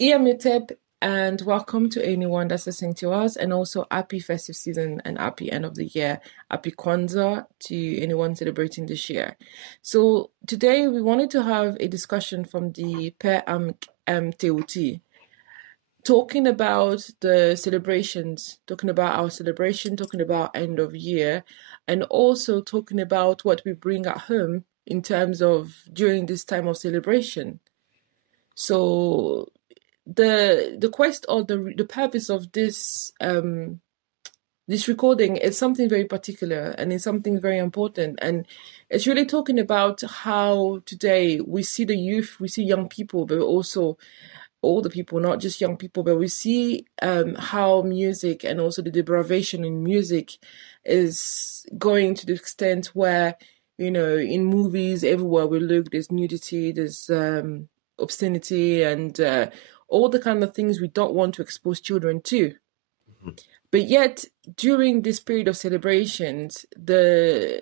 Apep, and welcome to anyone that's listening to us, and also happy festive season and happy end of the year. Happy Kwanzaa to anyone celebrating this year. So today we wanted to have a discussion from the Per Teuti, talking about the celebrations, talking about our celebration, talking about end of year, and also talking about what we bring at home in terms of during this time of celebration. So the quest or the purpose of this this recording is something very particular, and it's something very important, and it's really talking about how today we see the youth, we see young people, but also older people, not just young people, but we see how music and also the deprivation in music is going to the extent where, in movies everywhere we look, there's nudity, there's obscenity, and all the kind of things we don't want to expose children to. Mm-hmm. But yet, during this period of celebrations, the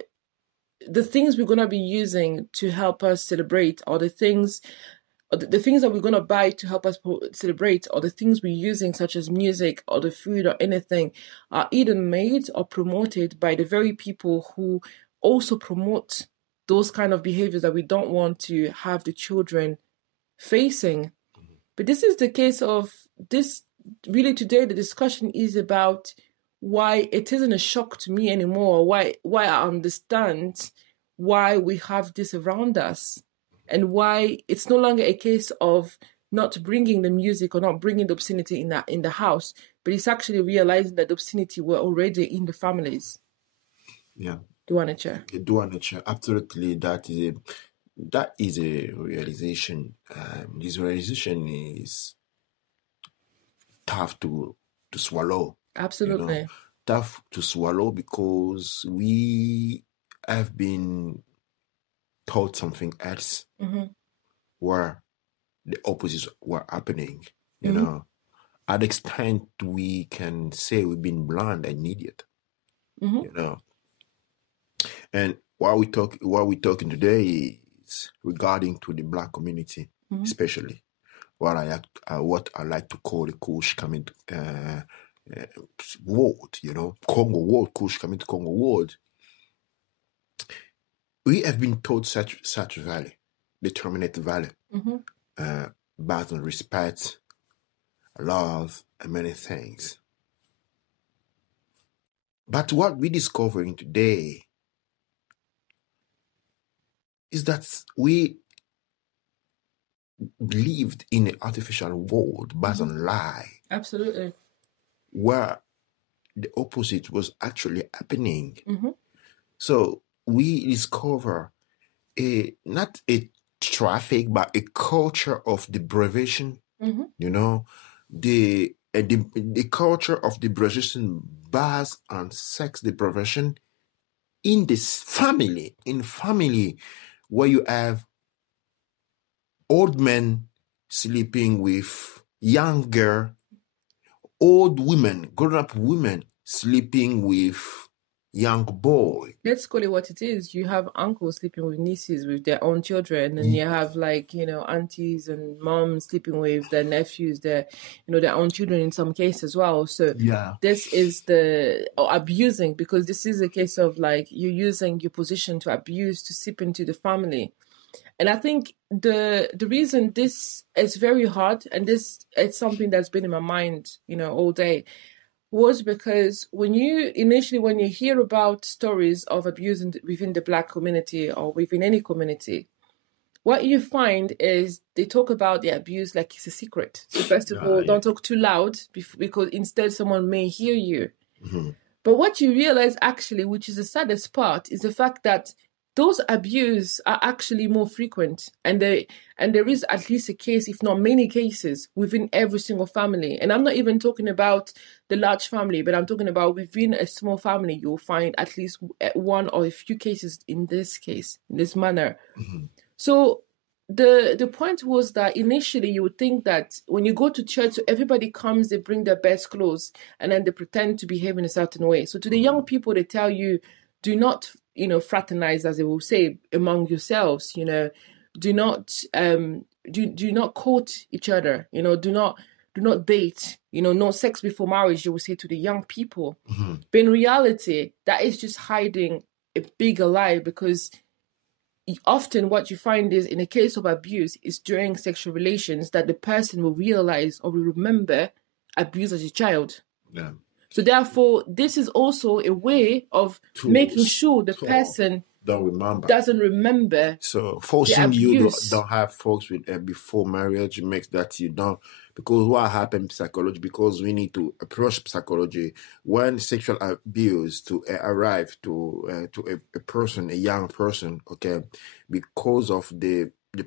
things we're going to be using to help us celebrate are the things that we're going to buy to help us celebrate, or the things we're using, such as music or the food or anything, are either made or promoted by the very people who also promote those kind of behaviors that we don't want to have the children facing. But this is the case of this. Really, today the discussion is about why it isn't a shock to me anymore. Why I understand why we have this around us, and why it's no longer a case of not bringing the music or not bringing the obscenity in the house, but it's actually realizing that the obscenity were already in the families. Yeah. Duanacha. Absolutely, that is a realization. This realization is tough to swallow. Absolutely. Tough to swallow because we have been taught something else, mm-hmm. where the opposites were happening. Mm-hmm. At the extent we can say we've been blind and idiot. Mm-hmm. And what we're talking today is regarding to the Black community, mm-hmm. especially what I like to call the Kush coming world, Congo world, Kush coming to Congo world. We have been taught such value, determinate value, mm-hmm. Based on respect, love, and many things. But what we're discovering today is that we lived in an artificial world based on lie. Absolutely. Where the opposite was actually happening. Mm-hmm. So we discover not a traffic, but a culture of deprivation. Mm-hmm. The culture of deprivation based on sex deprivation in family, where you have old men sleeping with younger, old women, grown-up women sleeping with young boy. Let's call it what it is. You have uncles sleeping with nieces with their own children, and you have aunties and moms sleeping with their nephews, their own children in some cases as well. So this is abusing, because this is a case of you're using your position to abuse, to seep into the family. And I think the reason this is very hard, and it's something that's been in my mind, all day, was because when you hear about stories of abuse within the Black community or within any community, what you find is they talk about the abuse like it's a secret. So first of all, don't talk too loud, because instead someone may hear you. Mm-hmm. But what you realize actually, which is the saddest part, is the fact that those abuse are actually more frequent, and there is at least a case, if not many cases, within every single family. And I'm not even talking about the large family, but I'm talking about within a small family, you'll find at least one or a few cases in this manner. Mm-hmm. So the point was that initially you would think that when you go to church, so everybody comes, they bring their best clothes, and then they pretend to behave in a certain way. So to the young people, they tell you, do not fraternize, as they will say, among yourselves, do not do not court each other, do not date, no sex before marriage, you will say to the young people. But in reality, that is just hiding a bigger lie, because often what you find is, in a case of abuse, is during sexual relations that the person will realize or will remember abuse as a child. Yeah. So therefore, this is also a way of making sure the person doesn't remember. So forcing you don't have folks with before marriage makes that you don't, because what happened psychology, because we need to approach psychology when sexual abuse to arrive to a person, a young person, okay, because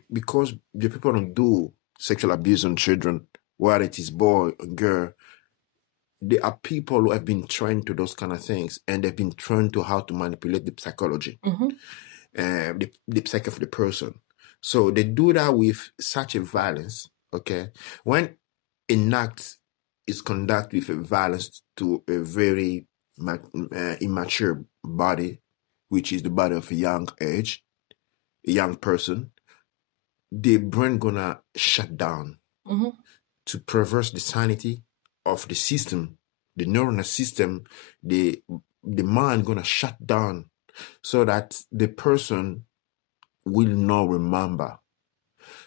because the people don't do sexual abuse on children, whether it is boy or girl. There are people who have been trained to those kind of things, and they've been trained to how to manipulate the psychology, the psyche of the person. So they do that with such a violence, okay? When an act is conducted with a violence to a very immature body, which is the body of a young age, a young person, the brain gonna shut down to perverse the sanity of the system, the neuronal system, the mind gonna shut down so that the person will not remember.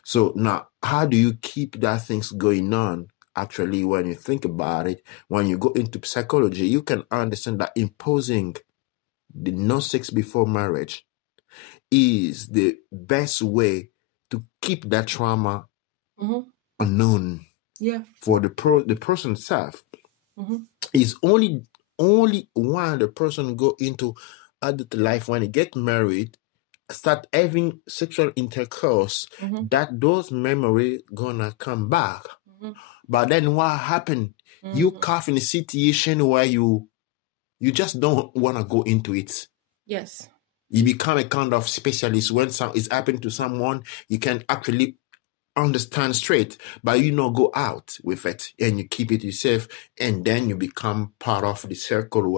So now, how do you keep that things going on? Actually, when you think about it, when you go into psychology, you can understand that imposing the no sex before marriage is the best way to keep that trauma unknown. Yeah. For the person itself, is only when the person go into adult life, when they get married, start having sexual intercourse, that those memories gonna come back. But then what happened? You caught in a situation where you just don't want to go into it. Yes. You become a kind of specialist. When it's happened to someone, you can actually understand straight, but you not go out with it and you keep it yourself, and then you become part of the circle who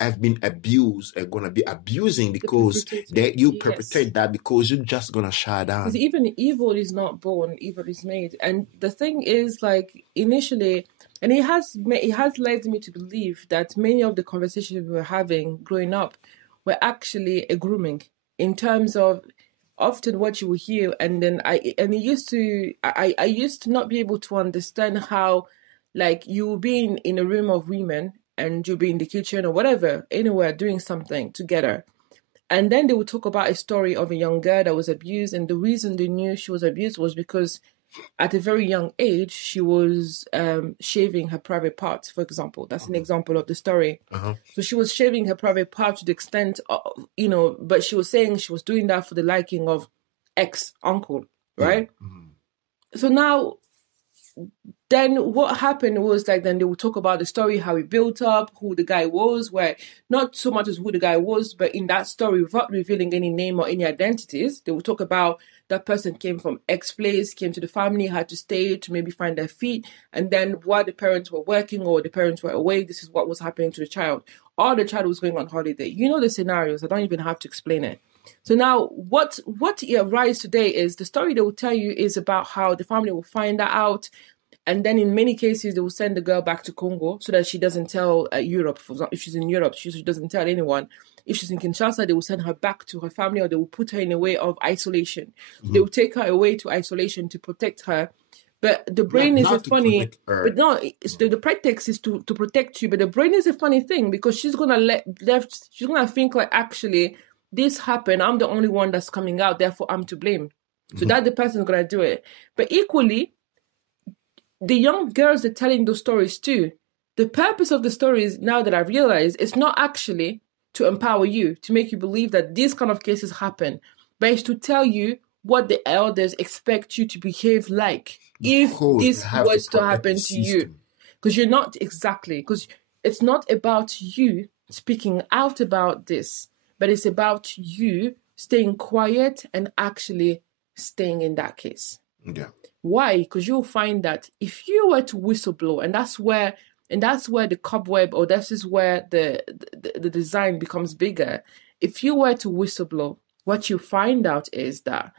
have been abused and gonna be abusing because you perpetrate that because you're just gonna shut down. Because even evil is not born, evil is made. And the thing is, like, initially, and it has led me to believe that many of the conversations we were having growing up were actually a grooming, in terms of often what you will hear, and then I used to not be able to understand how, like, you will be in a room of women and you'll be in the kitchen or whatever, anywhere, doing something together, and then they would talk about a story of a young girl that was abused, and the reason they knew she was abused was because at a very young age she was shaving her private parts, for example. That's an example of the story. So she was shaving her private part to the extent of, but she was saying she was doing that for the liking of ex-uncle, right? So now, then what happened was, like, then they would talk about the story, how it built up, who the guy was, where not so much as who the guy was, but in that story, without revealing any name or any identities, they would talk about that person came from X place, came to the family, had to stay to maybe find their feet, and then while the parents were working or the parents were away, this is what was happening to the child. Or the child was going on holiday. You know the scenarios. I don't even have to explain it. So now, what arises today is the story they will tell you is about how the family will find that out, and then in many cases they will send the girl back to Congo so that she doesn't tell Europe. For example, if she's in Europe, she doesn't tell anyone. If she's in Kinshasa, they will send her back to her family, or they will put her in a way of isolation. They will take her away to isolation to protect her. But the brain is funny. But no, the pretext is to protect you. But the brain is a funny thing, because she's gonna she's gonna think, like, actually, this happened, I'm the only one that's coming out, therefore I'm to blame. So that the person's gonna do it. But equally, the young girls are telling those stories too. The purpose of the stories, now that I've realized, is not actually to empower you, to make you believe that these kind of cases happen, but it's to tell you what the elders expect you to behave like if this was to happen to you. Because you're not because it's not about you speaking out about this, but it's about you staying quiet and actually staying in that case. Yeah. Why? Because you'll find that if you were to whistleblow, and that's where the cobweb, or this is where the design becomes bigger. If you were to whistleblow, what you find out is that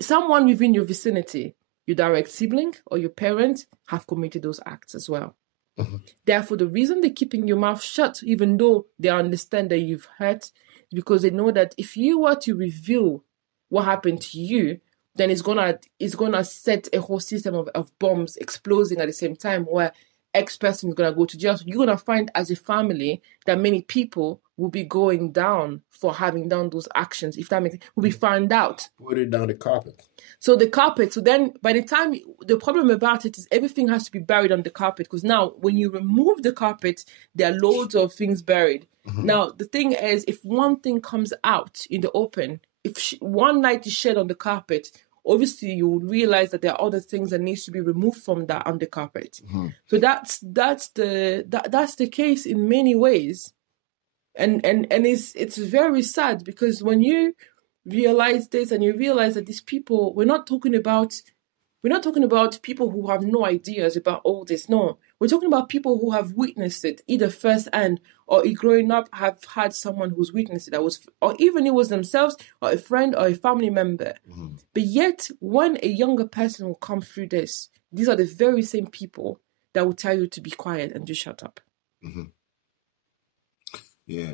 someone within your vicinity, your direct sibling or your parent, have committed those acts as well. Mm-hmm. Therefore, the reason they're keeping your mouth shut, even though they understand that you've hurt, is because they know that if you were to reveal what happened to you, then it's gonna set a whole system of bombs exploding at the same time, where X person is gonna go to jail. So you're gonna find as a family that many people will be going down for having done those actions. If that makes sense, will be found out. Put it down the carpet. So the carpet. So then, by the time, the problem about it is everything has to be buried on the carpet, because now when you remove the carpet, there are loads of things buried. Mm-hmm. Now the thing is, if one thing comes out in the open, if one light is shed on the carpet, obviously you will realize that there are other things that needs to be removed from that on the carpet. Mm-hmm. So that's the case in many ways, and it's very sad, because when you realize this and you realize that these people, we're not talking about people who have no ideas about all this. No, we're talking about people who have witnessed it either firsthand, or growing up have had someone who's witnessed it, or even it was themselves or a friend or a family member. Mm-hmm. But yet, when a younger person will come through this, these are the very same people that will tell you to be quiet and just shut up. Mm-hmm. Yeah,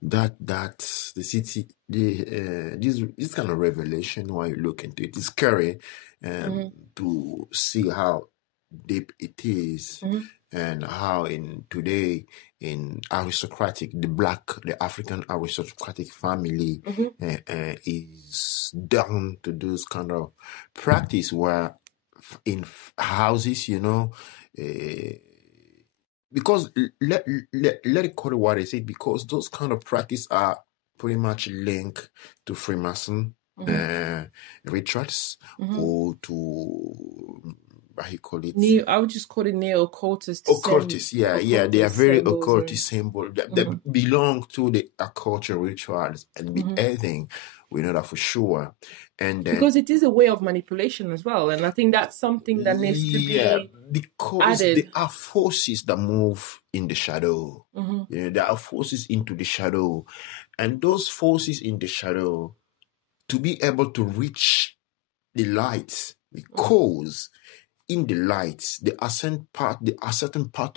that's the city. This kind of revelation, when you look into it, is scary, mm-hmm. to see how deep it is, mm-hmm. and how in aristocratic, the African aristocratic family, mm-hmm. Is down to those kind of practice, where in houses, because let it call it what it is, because those kind of practice are pretty much linked to Freemason, mm-hmm. Rituals, mm-hmm. or to how you call it? I would just call it neo-occultist. Occultist, yeah. They are very occultist symbols. They belong to the occult rituals and mm-hmm. everything. We know that for sure. And because it is a way of manipulation as well. And I think that's something that needs to be because added. There are forces that move in the shadow. Mm-hmm. There are forces into the shadow. And those forces in the shadow, to be able to reach the light, because in the light, there are certain part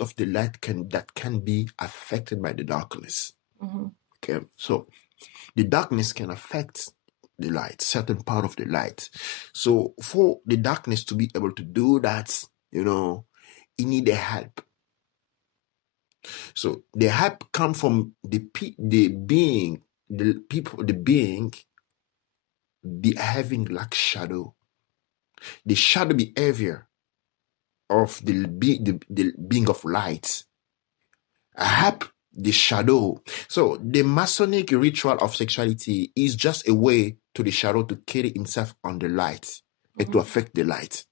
of the light that can be affected by the darkness. Mm-hmm. Okay, so the darkness can affect the light, certain part of the light. So for the darkness to be able to do that, it need a help. So the help come from the being having like shadow, the shadow behavior of the being of light. Help the shadow. So the Masonic ritual of sexuality is just a way to the shadow to carry himself on the light, mm-hmm. and to affect the light.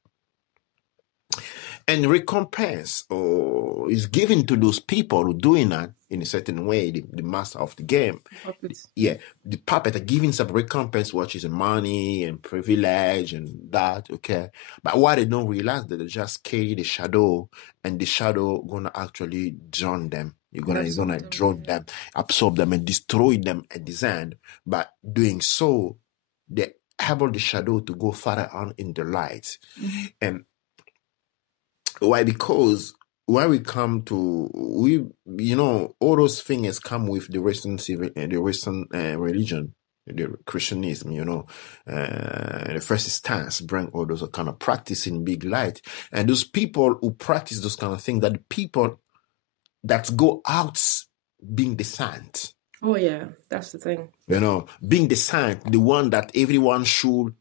And recompense is given to those people who are doing that in a certain way, the master of the game. Puppets. Yeah, the puppet are giving some recompense, which is money and privilege and that, okay? But what they don't realize that they just carry the shadow, and the shadow gonna actually drown them. You're gonna drown them, absorb them, and destroy them at the end. But doing so, they able the shadow to go further on in the light. Mm-hmm. And why? Because when we come to all those things come with the Western religion, the Christianism, the first stance bring all those kind of practice in big light, and those people who practice those kind of things, that the people that go out being the saint. Oh yeah, that's the thing. Being the saint, the one that everyone should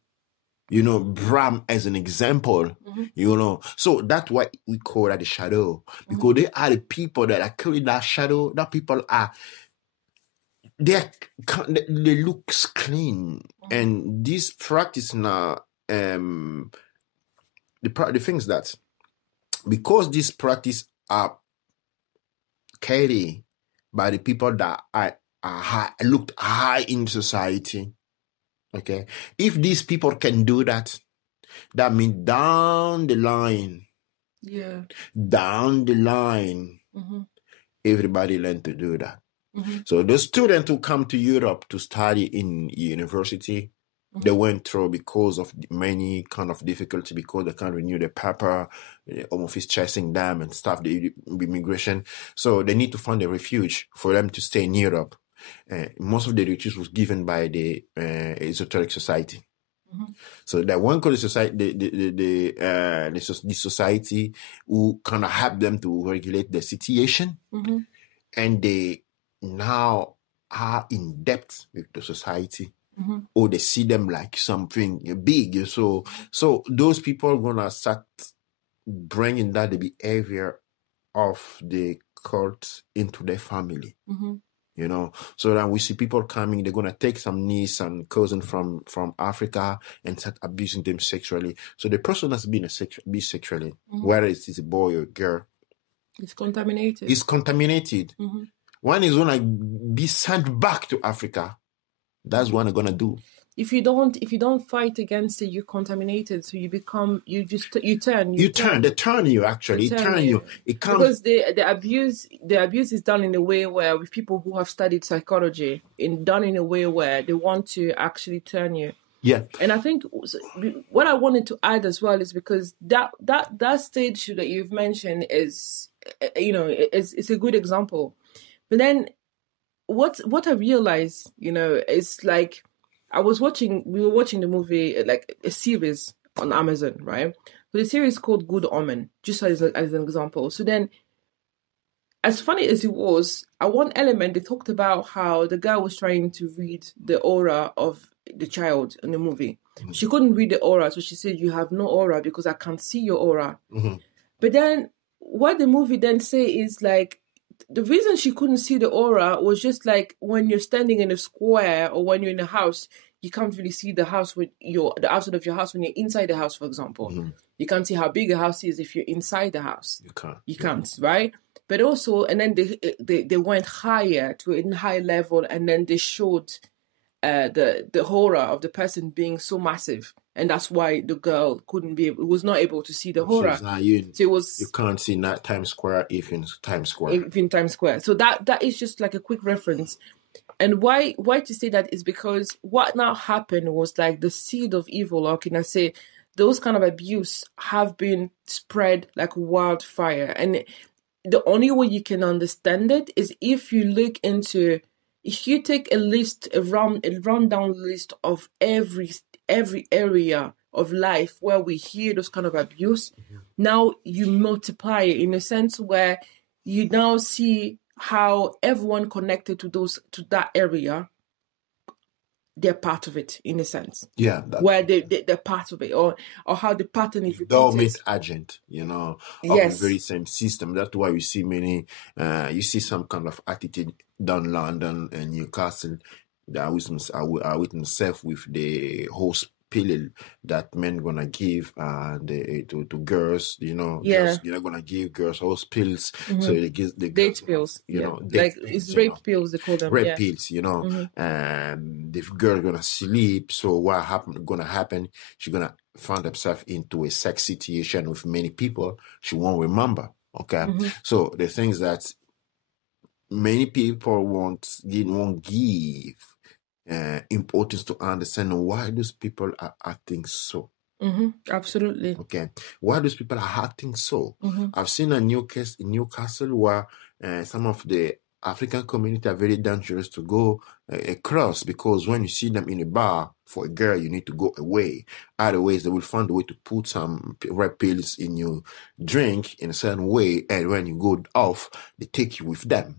Bram as an example, mm-hmm. So that's why we call that the shadow, because mm-hmm. they are the people that are carrying that shadow. That people they look clean, mm-hmm. and this practice now, the things that, because this practice are carried by the people that are high, looked high in society. Okay, if these people can do that, that means down the line, mm-hmm. everybody learn to do that. Mm-hmm. So the students who come to Europe to study in university, they went through because of many kind of difficulty, because they can't renew their paper, Home Office chasing them and stuff, the immigration. So they need to find a refuge for them to stay in Europe. Most of the refuge was given by the esoteric society. So that one called the society, the society who kind of help them to regulate the situation, and they now are in depth with the society, or they see them like something big. So those people are gonna start bringing that the behavior of the cult into their family. So then we see people coming, they're going to take some niece and cousin from Africa and start abusing them sexually. So the person has been abused sexually, whether it's a boy or a girl, it's contaminated. One is going to be sent back to Africa. That's what they're going to do. If you don't fight against it, you're contaminated. So you turn. They turn you, actually. It turn you. It comes because the abuse is done in a way where, with people who have studied psychology, done in a way where they want to actually turn you. Yeah. And I think what I wanted to add as well is because that stage that you've mentioned is, it's a good example. But then what I realized, is like, we were watching the movie, like a series on Amazon, right? So the series is called Good Omen, just as an example. So then, as funny as it was, at one element, they talked about how the guy was trying to read the aura of the child in the movie. She couldn't read the aura, so she said, "You have no aura because I can't see your aura." But then, what the movie then say is like, the reason she couldn't see the aura was just like when you're standing in a square or when you're in a house, you can't really see the house the outside of your house when you're inside the house, for example. You can't see how big a house is if you're inside the house. You can't, right? But also, and then they went higher to a high level, and then they showed the horror of the person being so massive. And that's why the girl was not able to see the horror. So you can't see that Times Square if in Times Square. So that is just like a quick reference. And why to say that is because what now happened was like the seed of evil, or can I say, those kind of abuse have been spread like wildfire. And the only way you can understand it is if you take a rundown list of every area of life where we hear those kind of abuse. Now you multiply it in a sense where you now see how everyone connected to that area, they're part of it in a sense. Yeah. Where they're part of it, or how the pattern is repeated. Dominant agent, of the very same system. That's why we see many, you see some kind of attitude down London and Newcastle. I witness myself with the host pill that men gonna give to girls, girls, you're not gonna give girls host pills, so they give the date pills, it's rape pills, they call them rape pills, and the girl gonna sleep. So what gonna happen? She's gonna find herself into a sex situation with many people she won't remember. Okay, so the things that many people won't give importance to understand why those people are acting so. Absolutely. Okay. Why those people are acting so. I've seen a new case in Newcastle where some of the African community are very dangerous to go across, because when you see them in a bar for a girl, you need to go away. Otherwise, they will find a way to put some red pills in your drink in a certain way, and when you go off, they take you with them,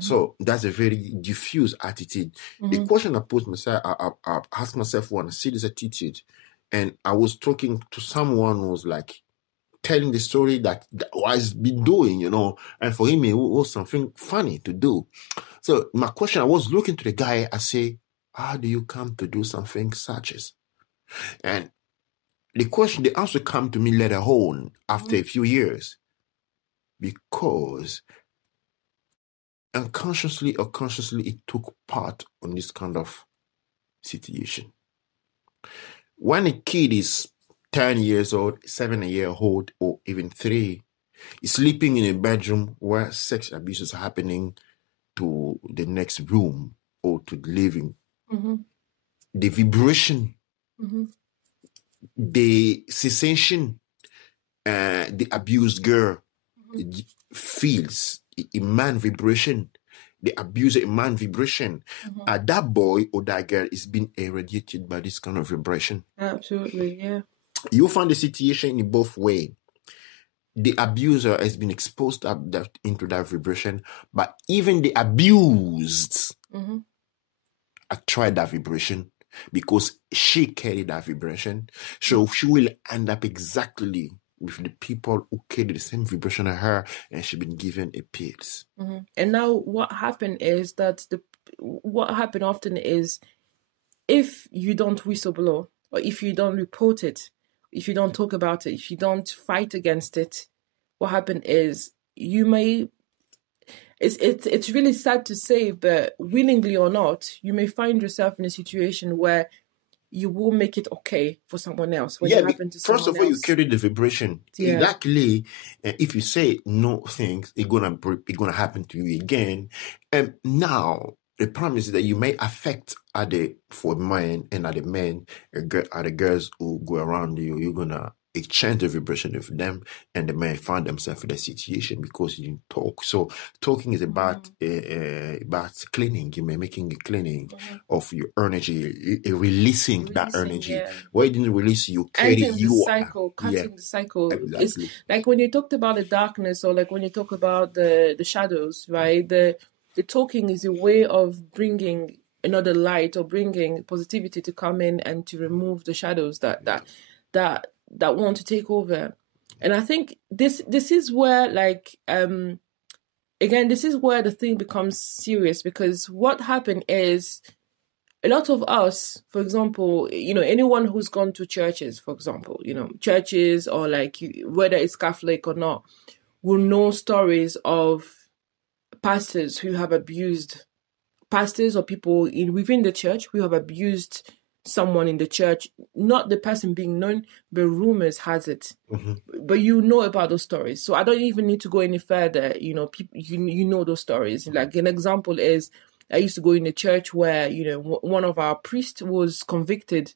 So that's a very diffuse attitude. The question I put myself, I asked myself when I see this attitude, and I was talking to someone who was like telling the story that I've been doing, and for him it was something funny to do. So my question, I was looking to the guy, I say, how do you come to do something such as? And the answer came to me later on after a few years, because unconsciously or consciously it took part on this kind of situation. When a kid is 10 years old, 7-year-old, or even 3, is sleeping in a bedroom where sex abuse is happening to the next room or to the living. The vibration the sensation the abused girl feels a man vibration, the abuser a man vibration, that boy or that girl is being irradiated by this kind of vibration. Absolutely, yeah. You find the situation in both ways. The abuser has been exposed into that vibration, but even the abused tried that vibration because she carried that vibration. So she will end up exactly with the people who carry the same vibration as her, and she's been given a pills. And now what happened is that what happened often is if you don't whistleblow, or if you don't report it, if you don't talk about it, if you don't fight against it, what happened is you may, it's really sad to say, but willingly or not, you may find yourself in a situation where you will make it okay for someone else when it happens to someone else. First of all, you carry the vibration. Yeah. Luckily, if you say no things, it's gonna happen to you again. And now the problem is that you may affect for men and other men, other girls who go around you. You're gonna exchange the vibration with them, and they may find themselves in that situation because you didn't talk. So talking is about cleaning. You may making a cleaning of your energy, releasing that energy. Yeah. What you didn't release, you carry the cycle, cutting the cycle. Exactly. It's like when you talked about the darkness, or like when you talk about the shadows, right? The talking is a way of bringing another light or bringing positivity to come in and to remove the shadows that want to take over. And I think this is where, like, again, this is where the thing becomes serious, because what happened is a lot of us, for example, anyone who's gone to churches, for example, churches, or like whether it's Catholic or not, will know stories of pastors who have abused, pastors or people within the church who have abused someone in the church, not the person being known, but rumors has it. But you know about those stories, so I don't even need to go any further. People, you know those stories. Like an example is, I used to go in a church where one of our priests was convicted,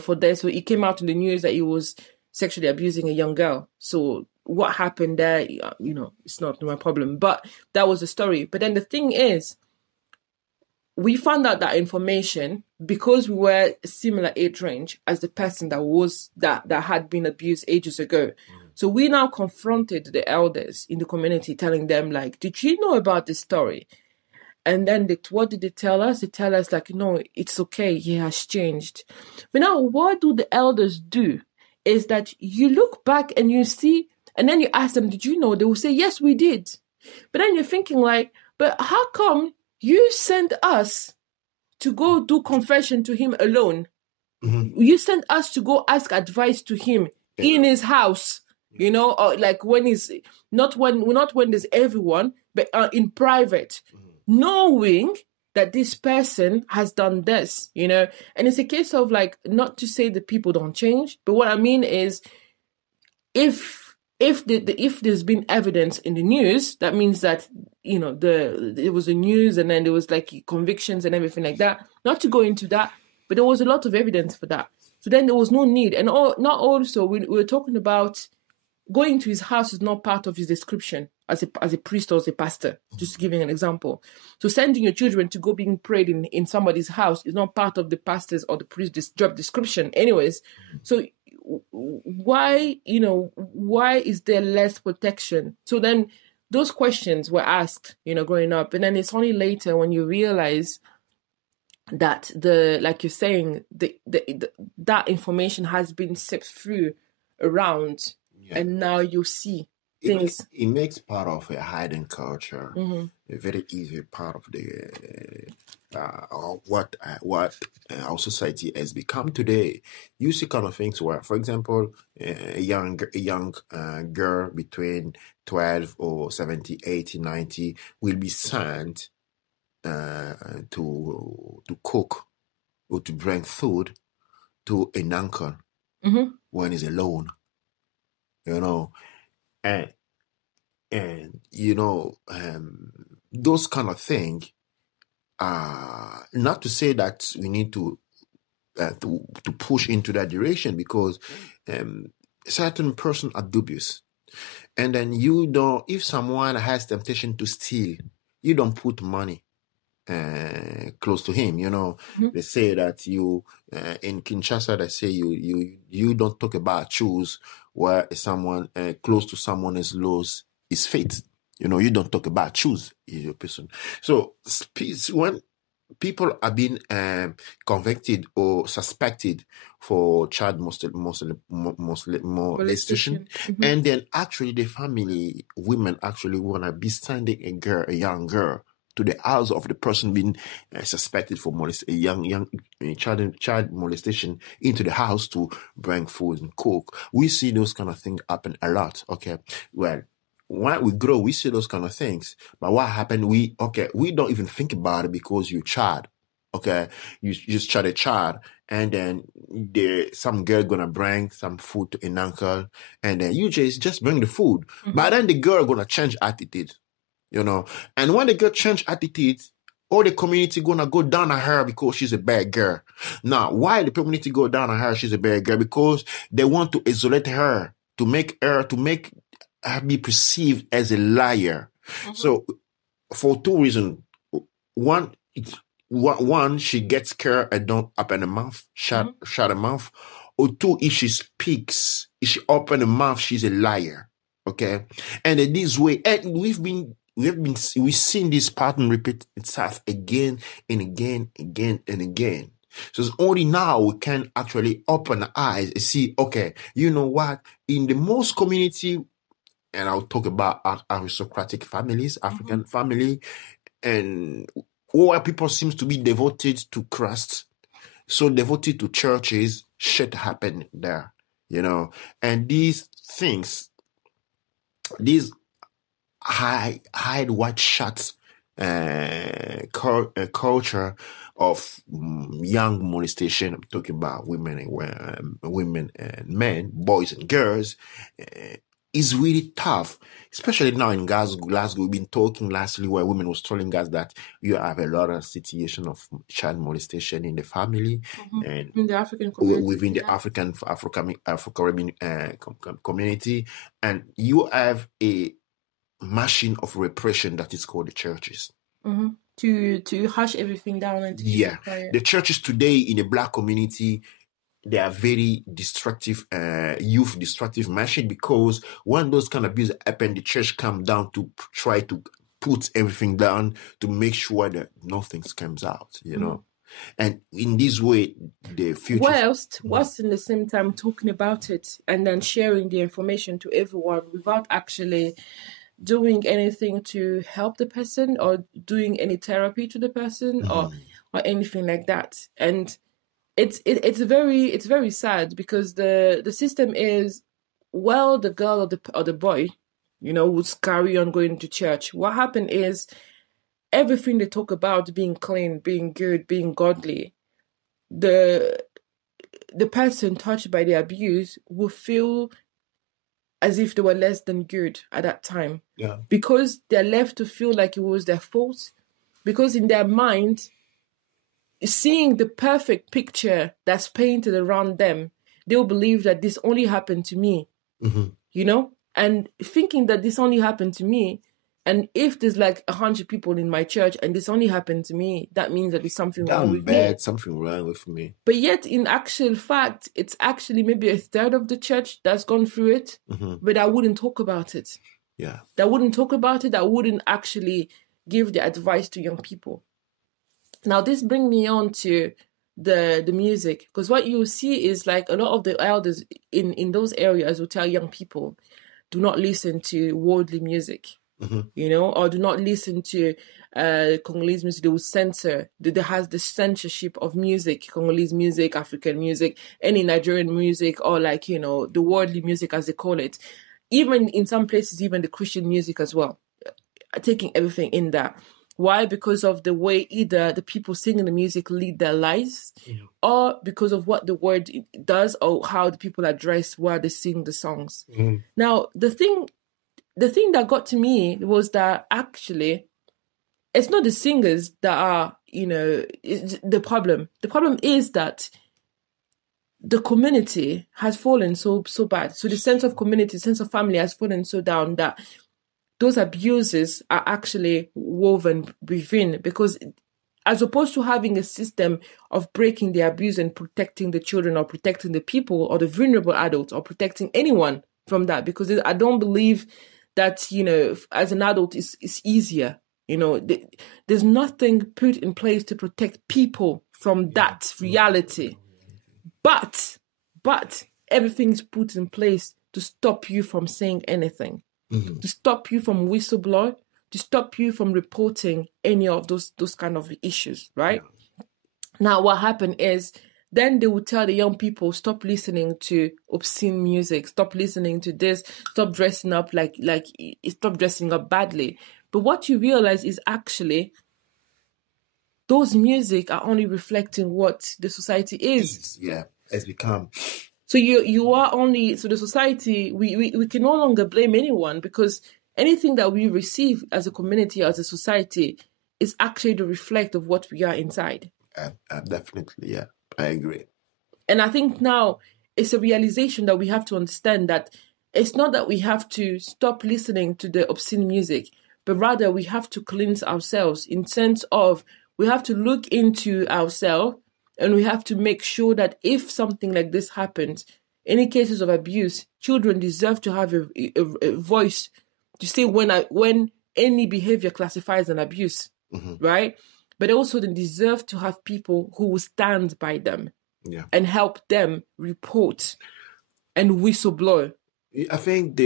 for this. So it came out in the news that he was sexually abusing a young girl. So what happened there, it's not my problem. But that was the story. But then the thing is, we found out that information because we were a similar age range as the person that had been abused ages ago. So we now confronted the elders in the community, telling them, like, did you know about this story? And then what did they tell us? They tell us, like, no, it's okay, he has changed. But now what do the elders do is that you look back and you see, and then you ask them, did you know? They will say, yes, we did. But then you're thinking, like, but how come you sent us to go do confession to him alone? You sent us to go ask advice to him in his house, or like when he's not when there's everyone, but in private, knowing that this person has done this, and it's a case of, like, not to say that people don't change, but what I mean is, if there's been evidence in the news, that means that it was the news, and then there was like convictions and everything like that. Not to go into that, but there was a lot of evidence for that. So then there was no need. And we were talking about going to his house is not part of his description as a priest or as a pastor. Just giving an example. So sending your children to go being prayed in somebody's house is not part of the pastor's or the priest's job description, anyways. So why is there less protection? So then those questions were asked, growing up, and then it's only later when you realize that like you're saying, that information has been sipped through around, and now you see things. It makes part of a hidden culture, a very easy part of the what our society has become today. You see kind of things where, for example, a young girl between 12 or 70, 80, 90 will be sent to cook or to bring food to an uncle when he's alone, and those kind of things. Not to say that we need to to push into that direction, because certain person are dubious. And then if someone has temptation to steal, you don't put money close to him. They say that in Kinshasa, they say you don't talk about shoes where someone close to someone is lost is faith. You don't talk about shoes, your person. So when people are being convicted or suspected for child molestation, and then actually the family women actually want to be sending a young girl to the house of the person being suspected for child molestation into the house to bring food and cook. We see those kind of things happen a lot. Okay, well, when we grow, we see those kind of things. But what happened? We don't even think about it because you're a child. Okay, you just child a child, and then some girl gonna bring some food to an uncle, and then you just bring the food. But then the girl gonna change attitude, and when the girl change attitude, all the community gonna go down on her because she's a bad girl. Now, why the community go down on her? She's a bad girl because they want to isolate her, to make her be perceived as a liar. So for two reasons. One, she gets scared and don't open her mouth, shut her mouth. Or two, if she speaks, if she open her mouth, she's a liar. Okay, and in this way, and we've seen this pattern repeat itself again and again and again. So it's only now we can actually open our eyes and see, okay, you know what? In the most community, and I'll talk about aristocratic families, African family, and where people seems to be devoted to Christ, so devoted to churches, shit happen there, and these things, these hide white shirts culture of young molestation. I'm talking about women and men, boys and girls, is really tough, especially now in Glasgow. We've been talking lastly where women was telling us that you have a lot of situation of child molestation in the family and in the African community, within the Afro-Caribbean community, and you have a machine of repression that is called the churches. To hush everything down and to keep it quiet. The churches today in the Black community, they are very destructive, youth destructive machine, because when those kind of abuse happen, the church come down to try to put everything down to make sure that nothing comes out, And in this way, the future... Whilst in the same time talking about it and then sharing the information to everyone without actually doing anything to help the person or doing any therapy to the person or anything like that. And it's very sad, because the system is, well, the girl or the boy, would carry on going to church. What happened is everything they talk about being clean, being good, being godly, the person touched by the abuse will feel as if they were less than good at that time. Yeah. Because they're left to feel like it was their fault. Because in their mind, seeing the perfect picture that's painted around them, they'll believe that this only happened to me. And thinking that this only happened to me, and if there's like 100 people in my church and this only happened to me, that means that there's something wrong with me. Something wrong with me. But yet, in actual fact, it's actually maybe a third of the church that's gone through it, but I wouldn't talk about it. Yeah. That wouldn't talk about it. That wouldn't actually give the advice to young people. Now, this brings me on to the music, because what you see is like a lot of the elders in those areas will tell young people, do not listen to worldly music. Or do not listen to Congolese music. They will censor. There has the censorship of music, Congolese music, African music, any Nigerian music, or like, the worldly music as they call it. Even in some places, even the Christian music as well, taking everything in there. Why? Because of the way either the people singing the music lead their lives, or because of what the word does, or how the people are dressed while they sing the songs. Now, the thing that got to me was that actually it's not the singers that are, the problem. The problem is that the community has fallen so bad. So the sense of community, sense of family has fallen so down that those abuses are actually woven within, because as opposed to having a system of breaking the abuse and protecting the children or protecting the people or the vulnerable adults or protecting anyone from that, because I don't believe that, as an adult it's easier. There's nothing put in place to protect people from that reality. But everything's put in place to stop you from saying anything, to stop you from whistleblowing, to stop you from reporting any of those kind of issues, right? Yeah. Now, what happened is then they would tell the young people, stop listening to obscene music, stop listening to this, stop dressing up stop dressing up badly. But what you realize is actually those music are only reflecting what the society is. Yeah, has become. So you are only, so the society, we can no longer blame anyone, because anything that we receive as a community, as a society, is actually the reflect of what we are inside. Definitely, yeah, I agree. And I think now it's a realization that we have to understand that it's not that we have to stop listening to the obscene music, but rather we have to cleanse ourselves, in sense of we have to look into ourselves and we have to make sure that if something like this happens, any cases of abuse, children deserve to have a voice to say when any behavior classifies an abuse, right? But also they deserve to have people who will stand by them and help them report and whistleblow. I think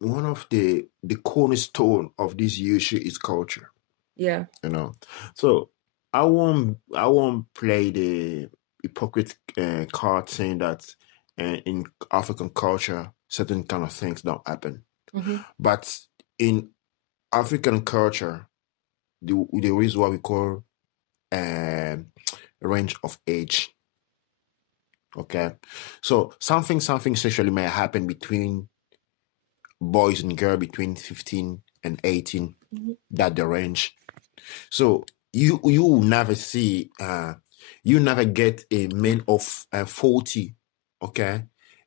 one of the cornerstone of this issue is culture. Yeah. So I won't play the hypocrite card saying that in African culture certain kind of things don't happen. But in African culture, there is what we call range of age. Okay, so something sexually may happen between boys and girls between 15 and 18. That the range. So you never see you never get a man of 40, okay,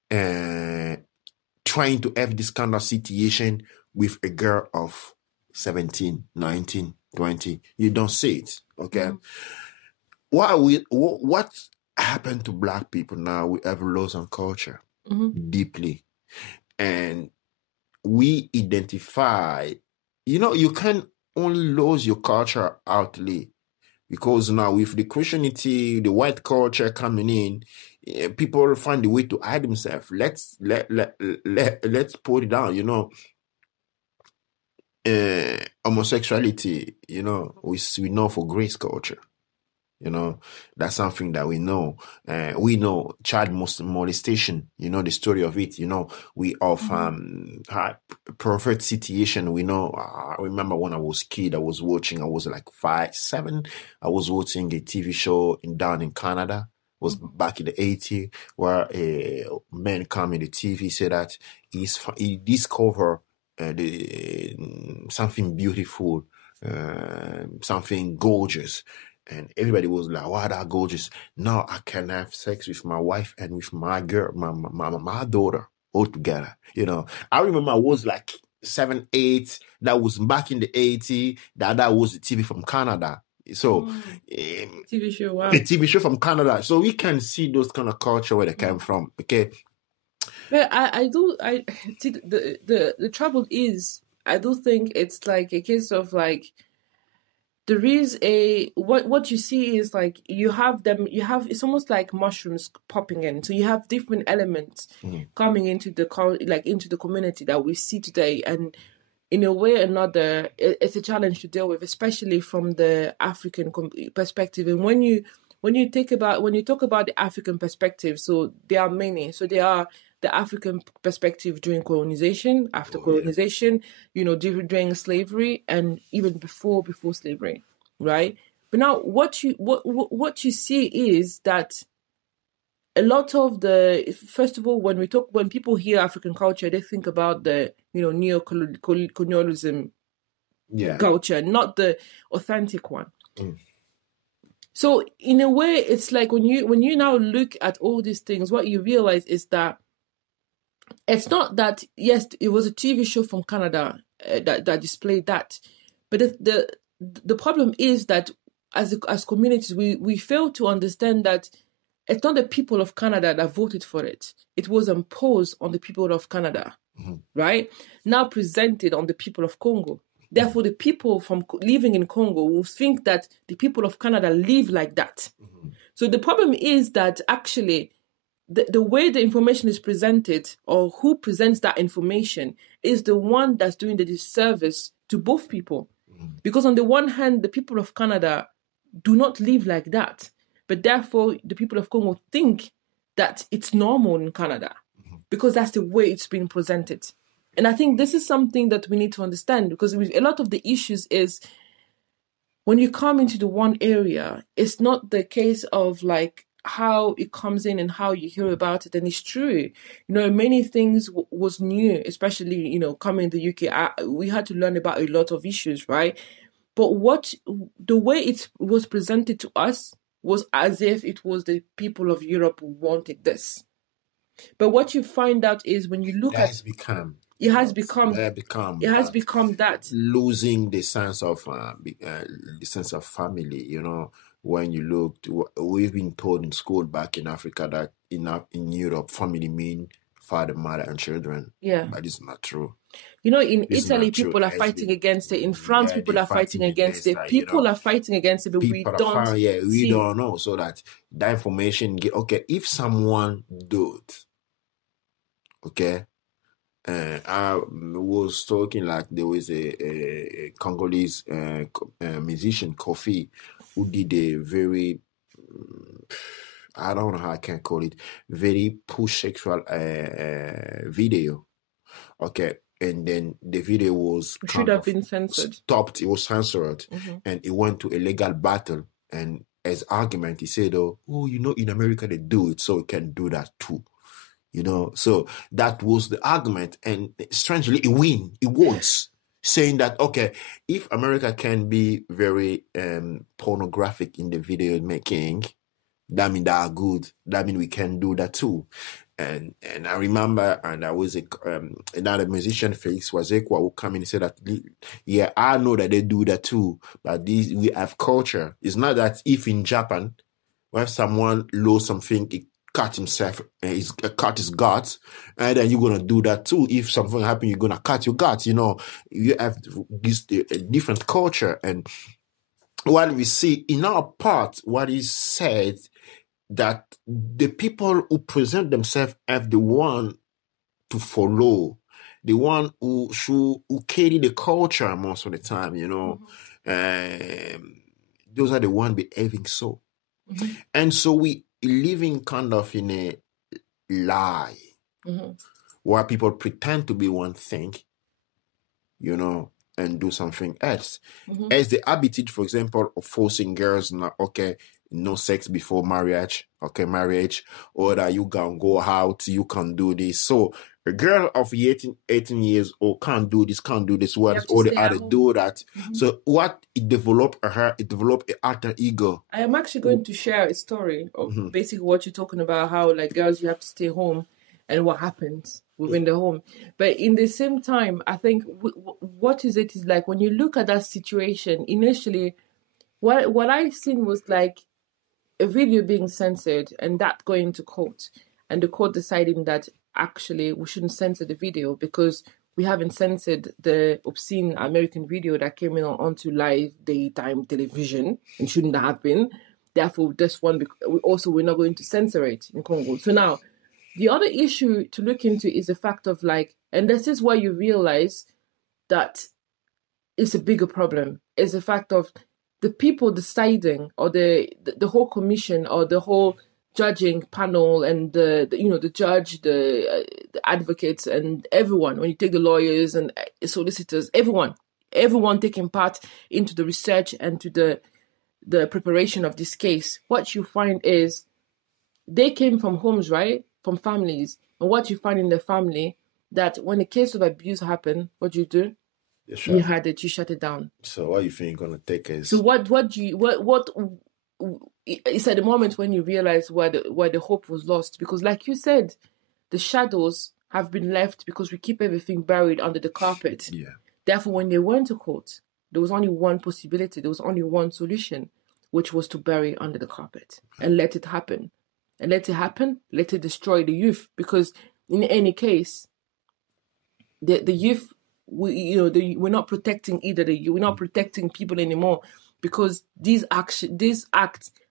trying to have this kind of situation with a girl of 17, 19, 20. You don't see it, okay? What happened to Black people now? We have lost on culture deeply, and we identify. You can only lose your culture outly, because now with the Christianity, the white culture coming in, people find a way to hide themselves. Let's put it down. Homosexuality, we know for Grace culture. That's something that we know. We know child molestation, the story of it. We had perfect situation. We know, I remember when I was a kid, I was like 5, 7. I was watching a TV show down in Canada. It was back in the 80s, where a man come in the TV, said that he discovered something beautiful, something gorgeous. And everybody was like, wow, that gorgeous. Now I can have sex with my wife and with my girl, my daughter all together. I remember I was like 7, 8. That was back in the 80s. That was the TV from Canada. So TV show, wow. The TV show from Canada. So we can see those kind of culture where they came from. Okay. But I see the trouble is, I do think it's like a case of like, there is what you see is like it's almost like mushrooms popping in. So you have different elements coming into the community that we see today, and in a way or another, it's a challenge to deal with, especially from the African perspective. And when you talk about the African perspective, so there are many. So there are the African perspective during colonization, after colonization, during slavery, and even before slavery, right? But now what you see is that a lot of first of all, when people hear African culture, they think about the neo-colonialism culture, not the authentic one. So in a way, it's like when you now look at all these things, what you realize is that it's not that, yes, it was a TV show from Canada that displayed that, but the problem is that as communities, we fail to understand that it's not the people of Canada that voted for it. It was imposed on the people of Canada, right? Now presented on the people of Congo. Therefore, the people from living in Congo will think that the people of Canada live like that. So the problem is that actually the way the information is presented, or who presents that information, is the one that's doing the disservice to both people. Because on the one hand, the people of Canada do not live like that, but therefore the people of Congo think that it's normal in Canada because that's the way it's been presented. And I think this is something that we need to understand, because a lot of the issues is when you come into the one area, it's not the case of like how it comes in and how you hear about it. And it's true, many things was new, especially, coming to the UK. We had to learn about a lot of issues, right? But the way it was presented to us was as if it was the people of Europe who wanted this. But what you find out is when you look it has become that losing the sense of family. When you look, we've been told in school back in Africa that in Europe, family mean father, mother, and children. Yeah, but it's not true. In Italy, people are fighting against it. In France, people are fighting against it. People are fighting against it, but we don't. We don't know. So that information, if someone do it, okay. I was talking like there was a Congolese musician, Kofi, who did a very, I don't know how I can call it, very push sexual video. Okay. And then the video should have been censored. Stopped. It was censored. And it went to a legal battle. And as argument, he said, in America they do it, so we can do that too. So that was the argument, and strangely, it wins, saying that, okay, if America can be very pornographic in the video making, that means they are good. That means we can do that too. And I remember, and I was another musician, Felix Wazekwa, who came in and said that, yeah, I know that they do that too, but we have culture. It's not that if in Japan, when someone lost something, cut himself, cut his guts, and then you're gonna do that too. If something happens, you're gonna cut your guts. You have this different culture, and what we see in our part, what is said, that the people who present themselves as the one to follow, the one who carry the culture most of the time, those are the ones behaving so, and so we living kind of in a lie where people pretend to be one thing, and do something else. As the attitude, for example, of forcing girls, no sex before marriage, or that you can go out, you can do this. So a girl of 18 years old can't do this, what all the other do that. So what it developed an alter ego. I am actually going to share a story of basically what you're talking about, how like girls, you have to stay home and what happens within the home. But in the same time, I think what is like when you look at that situation, initially, what I seen was like a video being censored and that going to court, and the court deciding that actually we shouldn't censor the video because we haven't censored the obscene American video that came in onto live daytime television and shouldn't have been. Therefore, this one, we're not going to censor it in Congo. So now, the other issue to look into is the fact of like, and this is why you realize that it's a bigger problem, is the fact of the people deciding, or the whole commission, or the whole judging panel, and the judge, the advocates, and everyone. When you take the lawyers and solicitors, everyone taking part into the research and to the preparation of this case, what you find is they came from homes, right? From families. And what you find in the family, that when a case of abuse happened, what do? You shut it down. So what you think you're gonna take is? So what it's at the moment when you realize where the hope was lost. Because like you said, the shadows have been left because we keep everything buried under the carpet. Yeah. Therefore, when they went to court, there was only one possibility. There was only one solution, which was to bury it under the carpet and let it happen. And let it happen, let it destroy the youth. Because in any case, the youth, we're not protecting either the youth. We're not protecting people anymore, because these acts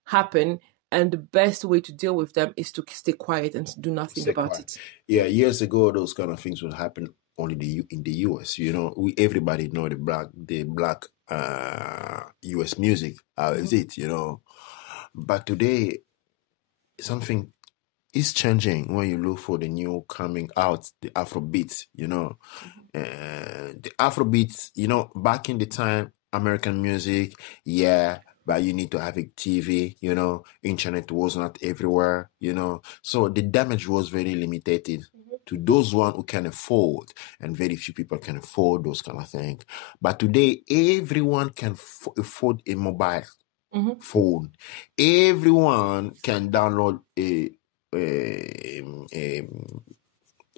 happen, and the best way to deal with them is to stay quiet and do nothing about it. Yeah, years ago, those kind of things would happen only in the US. Everybody know the black US music. How is it? But today, something is changing when you look for the new coming out, the Afrobeat. The Afrobeat. Back in the time, American music, yeah. But you need to have a TV, internet was not everywhere, So the damage was very limited to those one who can afford, and very few people can afford those kind of things. But today, everyone can afford a mobile phone. Everyone can download a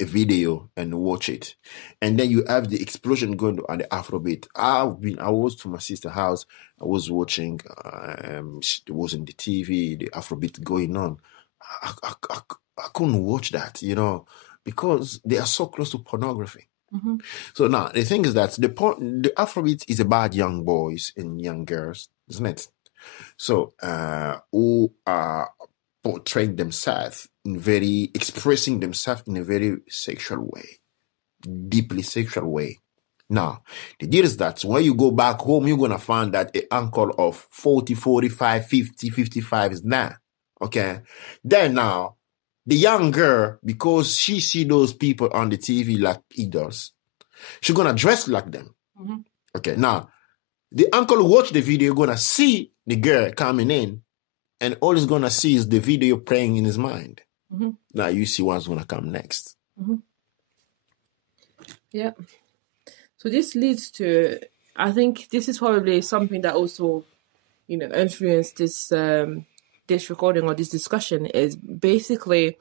video and watch it, and then you have the explosion going on the Afrobeat. I was to my sister's house. I was watching. It was in the TV, the Afrobeat going on. I couldn't watch that, because they are so close to pornography. So now the thing is that the Afrobeat is about young boys and young girls, isn't it? So who are portraying themselves expressing themselves in a very sexual way, deeply sexual way. Now, the deal is that when you go back home, you're going to find that an uncle of 40, 45, 50, 55 is now. Okay? Then now, the young girl, because she see those people on the TV like idols, she's going to dress like them. Okay, now, the uncle who watch the video going to see the girl coming in, and all he's going to see is the video playing in his mind. Now you see what's going to come next. Yeah. So this leads to, I think this is probably something that also, influenced this recording or this discussion, is basically,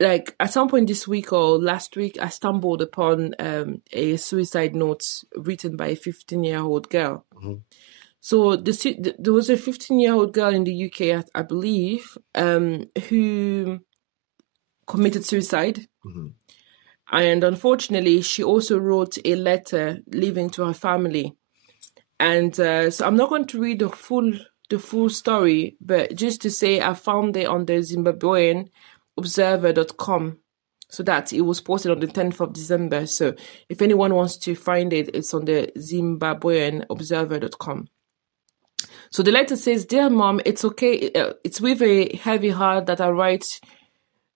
like, at some point this week or last week, I stumbled upon a suicide note written by a 15-year-old girl. So there was a 15-year-old girl in the UK, I believe, who committed suicide. And unfortunately, she also wrote a letter leaving to her family. And so I'm not going to read the full story, but just to say I found it on the Zimbabwean observer.com. So that it was posted on the 10th of December. So if anyone wants to find it, it's on the Zimbabwean observer.com. So the letter says, "Dear Mom, it's okay. It's with a heavy heart that I write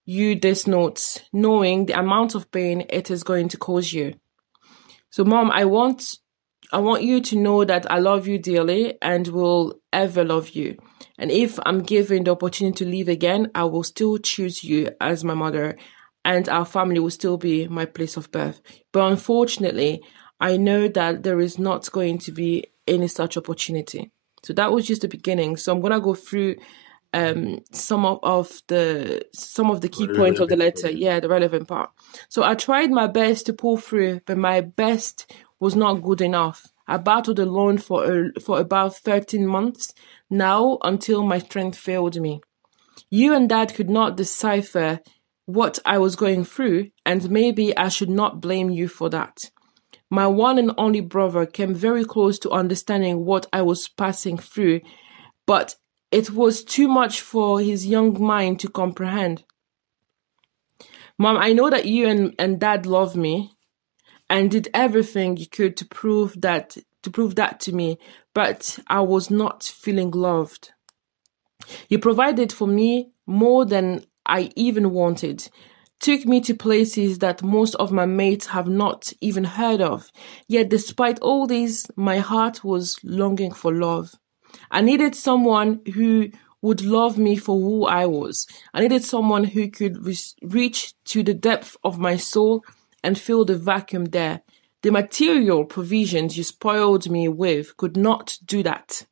you this note, knowing the amount of pain it is going to cause you. So, Mom, I want you to know that I love you dearly and will ever love you. And if I'm given the opportunity to live again, I will still choose you as my mother, and our family will still be my place of birth. But unfortunately, I know that there is not going to be any such opportunity." So that was just the beginning. So I'm gonna go through some of the key points of the letter. Yeah, the relevant part. So I tried my best to pull through, but my best was not good enough. I battled alone for about 13 months now, until my strength failed me. You and Dad could not decipher what I was going through, and maybe I should not blame you for that. My one and only brother came very close to understanding what I was passing through, but it was too much for his young mind to comprehend. Mom, I know that you and Dad love me and did everything you could to prove that to me, but I was not feeling loved. You provided for me more than I even wanted, took me to places that most of my mates have not even heard of. Yet despite all this, my heart was longing for love. I needed someone who would love me for who I was. I needed someone who could reach to the depth of my soul and fill the vacuum there. The material provisions you spoiled me with could not do that.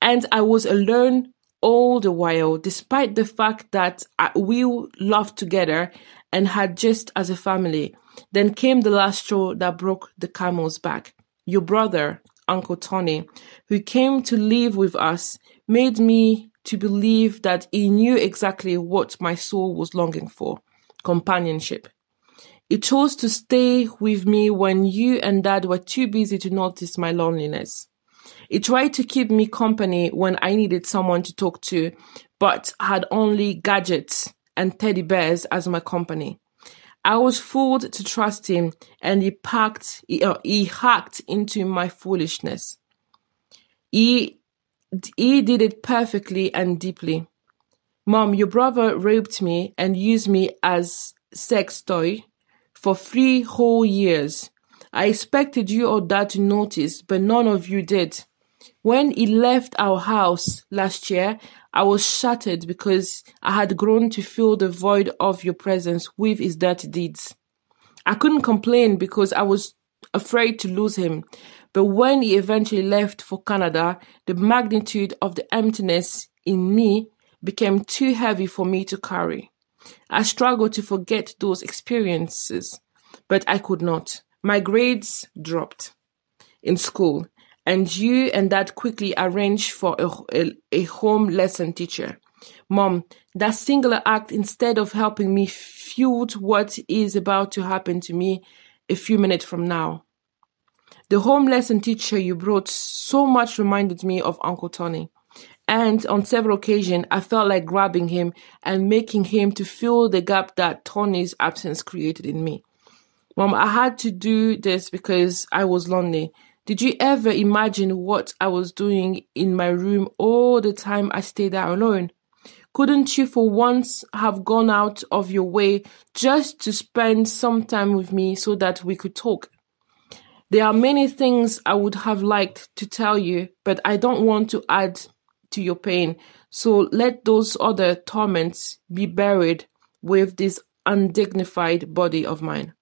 And I was alone all the while, despite the fact that we loved together and had just as a family. Then came the last straw that broke the camel's back. Your brother, Uncle Tony, who came to live with us, made me to believe that he knew exactly what my soul was longing for: companionship. He chose to stay with me when you and Dad were too busy to notice my loneliness. He tried to keep me company when I needed someone to talk to, but had only gadgets and teddy bears as my company. I was fooled to trust him, and he hacked into my foolishness. He did it perfectly and deeply. Mom, your brother raped me and used me as sex toy for 3 whole years. I expected you or Dad to notice, but none of you did. When he left our house last year, I was shattered because I had grown to fill the void of your presence with his dirty deeds. I couldn't complain because I was afraid to lose him. But when he eventually left for Canada, the magnitude of the emptiness in me became too heavy for me to carry. I struggled to forget those experiences, but I could not. My grades dropped in school, and you and Dad quickly arranged for a home lesson teacher. Mom, that singular act, instead of helping me, fueled what is about to happen to me a few minutes from now. The home lesson teacher you brought so much reminded me of Uncle Tony. And on several occasions, I felt like grabbing him and making him to fill the gap that Tony's absence created in me. Mom, I had to do this because I was lonely. Did you ever imagine what I was doing in my room all the time I stayed there alone? Couldn't you for once have gone out of your way just to spend some time with me so that we could talk? There are many things I would have liked to tell you, but I don't want to add to your pain. So let those other torments be buried with this undignified body of mine.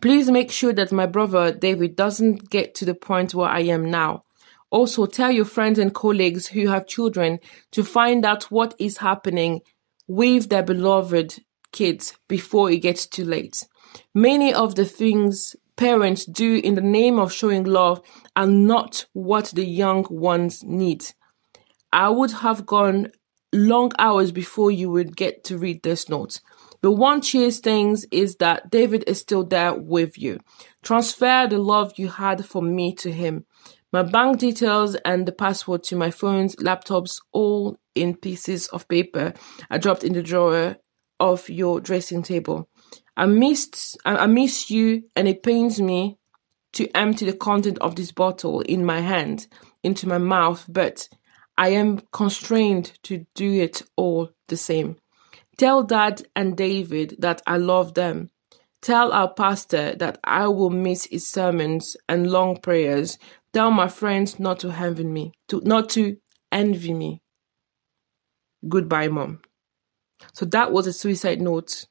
Please make sure that my brother David doesn't get to the point where I am now. Also, tell your friends and colleagues who have children to find out what is happening with their beloved kids before it gets too late. Many of the things parents do in the name of showing love are not what the young ones need. I would have gone long hours before you would get to read this note. But one cheers things is that David is still there with you. Transfer the love you had for me to him. My bank details and the password to my phones, laptops, all in pieces of paper are dropped in the drawer of your dressing table. I miss you, and it pains me to empty the content of this bottle in my hand into my mouth, but I am constrained to do it all the same. Tell Dad and David that I love them. Tell our pastor that I will miss his sermons and long prayers. Tell my friends not to envy me. Goodbye, Mom. So that was a suicide note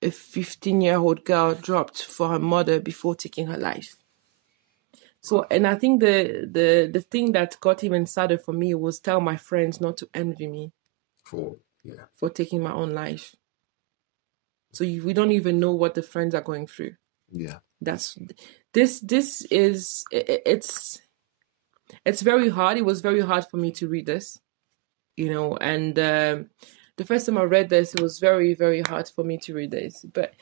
a 15-year-old girl dropped for her mother before taking her life. So, and I think the thing that got even sadder for me was tell my friends not to envy me for taking my own life. So we don't even know what the friends are going through. Yeah. This is it's very hard. It was very hard for me to read this, and the first time I read this, it was very, very hard for me to read this. But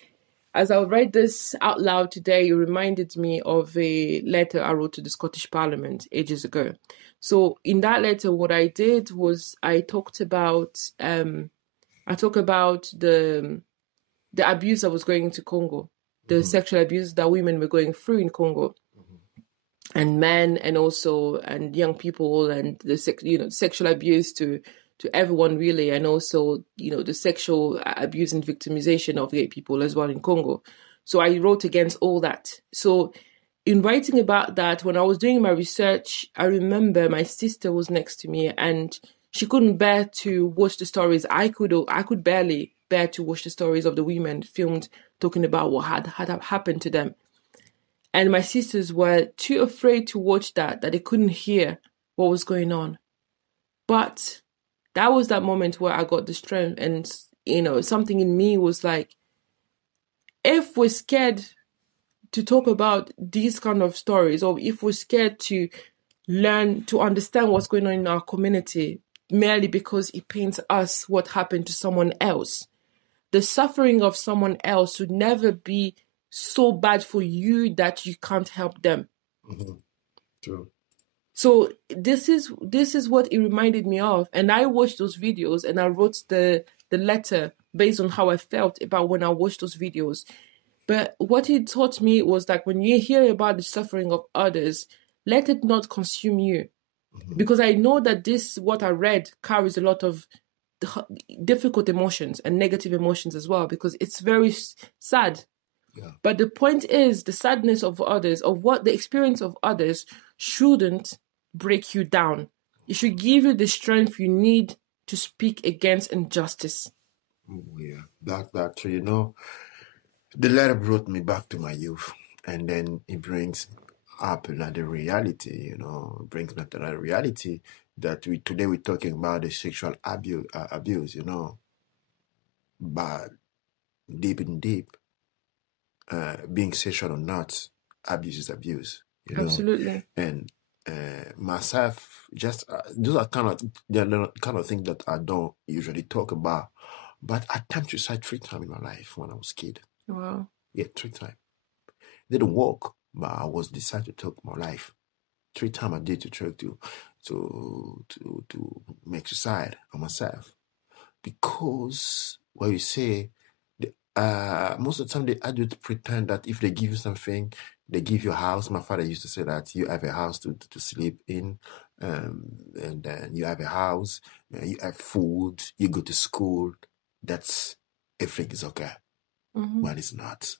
as I read this out loud today, it reminded me of a letter I wrote to the Scottish Parliament ages ago. So in that letter, what I did was I talked about the abuse that was going into Congo, the sexual abuse that women were going through in Congo, and men, and young people, and the sexual abuse to everyone really, and also the sexual abuse and victimization of gay people as well in Congo. So I wrote against all that. So in writing about that, when I was doing my research, I remember my sister was next to me and she couldn't bear to watch the stories. I could barely bear to watch the stories of the women filmed talking about what had happened to them. And my sisters were too afraid to watch that they couldn't hear what was going on. But that was that moment where I got the strength, and, something in me was like, if we're scared to talk about these kind of stories, or if we're scared to learn to understand what's going on in our community merely because it pains us what happened to someone else, the suffering of someone else would never be so bad for you that you can't help them. Mm-hmm. True. So this is what it reminded me of, and I watched those videos and I wrote the letter based on how I felt about when I watched those videos. But what it taught me was that when you hear about the suffering of others, let it not consume you. Mm-hmm. Because I know that what I read carries a lot of difficult emotions and negative emotions as well, because it's very sad. Yeah. But the point is, the sadness of others, of what the experience of others, shouldn't break you down. It should give you the strength you need to speak against injustice. Oh, yeah, that the letter brought me back to my youth, and then it brings up another reality. Brings me to another reality that today we're talking about the sexual abuse. But deep in deep, being sexual or not, abuse is abuse. Absolutely. And myself, just those are they're the kind of things that I don't usually talk about. But I attempted suicide 3 times in my life when I was a kid. Wow. Yeah, 3 times. Didn't work, but I was decided to take my life. 3 times I did to try to make suicide on myself. Because what you say, most of the time the adults pretend that if they give you something, they give you a house. My father used to say that you have a house to sleep in, and then you have a house, you have food, you go to school. That's everything is okay. Mm-hmm. But it's not.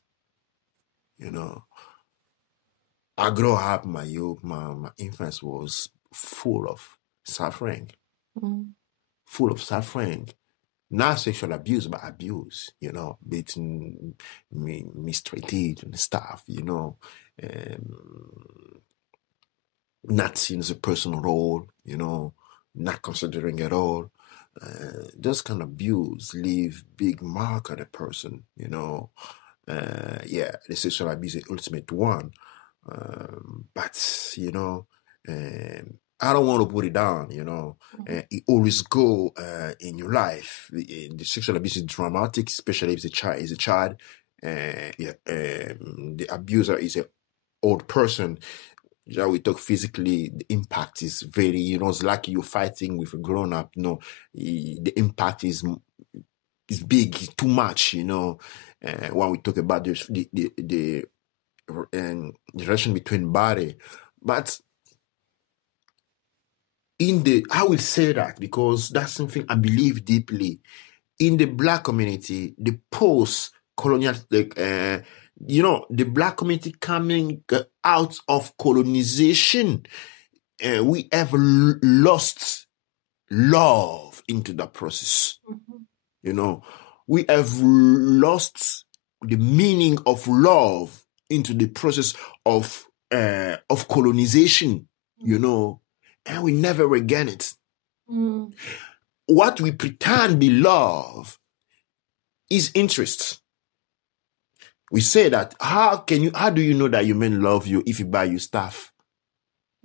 I grew up, my youth, my infance was full of suffering. Mm-hmm. Full of suffering. Not sexual abuse, but abuse, beating, mistreated and stuff, not seen as a personal role, not considering at all. Those kind of abuse leave big mark on a person, the sexual abuse is the ultimate one. But, I don't want to put it down, it always go in your life. The sexual abuse is dramatic, especially if it's a child. The abuser is an old person. We talk physically, the impact is very, it's like you're fighting with a grown up. The impact is big, too much. When we talk about the relation between body, but I will say that because that's something I believe deeply in the Black community, the post-colonial, the Black community coming out of colonization, we have lost love into the process. Mm-hmm. We have lost the meaning of love into the process of colonization, and we never regain it. Mm. What we pretend be love is interest. We say that, how do you know that your men love you if you buy you stuff?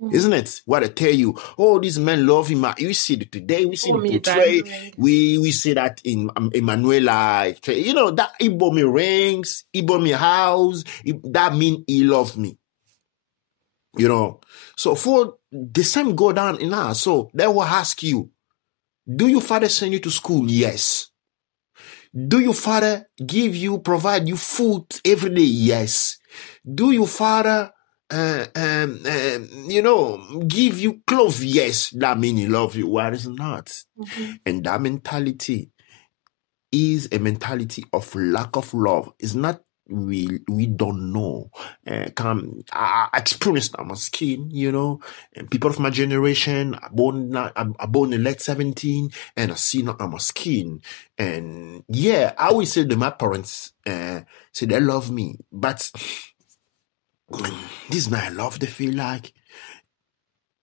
Mm. Isn't it? What I tell you, these men love him. You see it today, we see it portray. We see that in Emanuela. That he bought me rings, he bought me a house. That means he loves me. So for the same go down in us. So they will ask you, do your father send you to school? Yes. Do your father provide you food every day? Yes. Do your father, give you clothes? Yes. That means he loves you. Why is it not? Mm-hmm. And that mentality is a mentality of lack of love. It's not we don't know. I experienced on my skin, and people of my generation are born in late 17, and I see not on my skin. And I always say that my parents say they love me, but this is not love they feel like.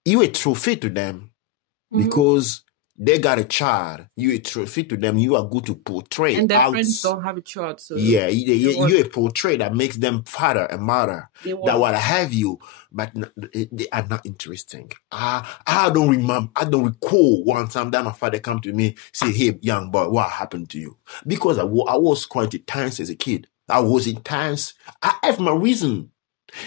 you a trophy to them because they got a child. You a trophy to them. You are good to portray. And their friends don't have a child. So yeah, you a portray that makes them father and mother. That what have you, but they are not interesting. I don't remember. I don't recall one time that my father come to me say, "Hey, young boy, what happened to you?" Because I was quite intense as a kid. I was intense. I have my reason,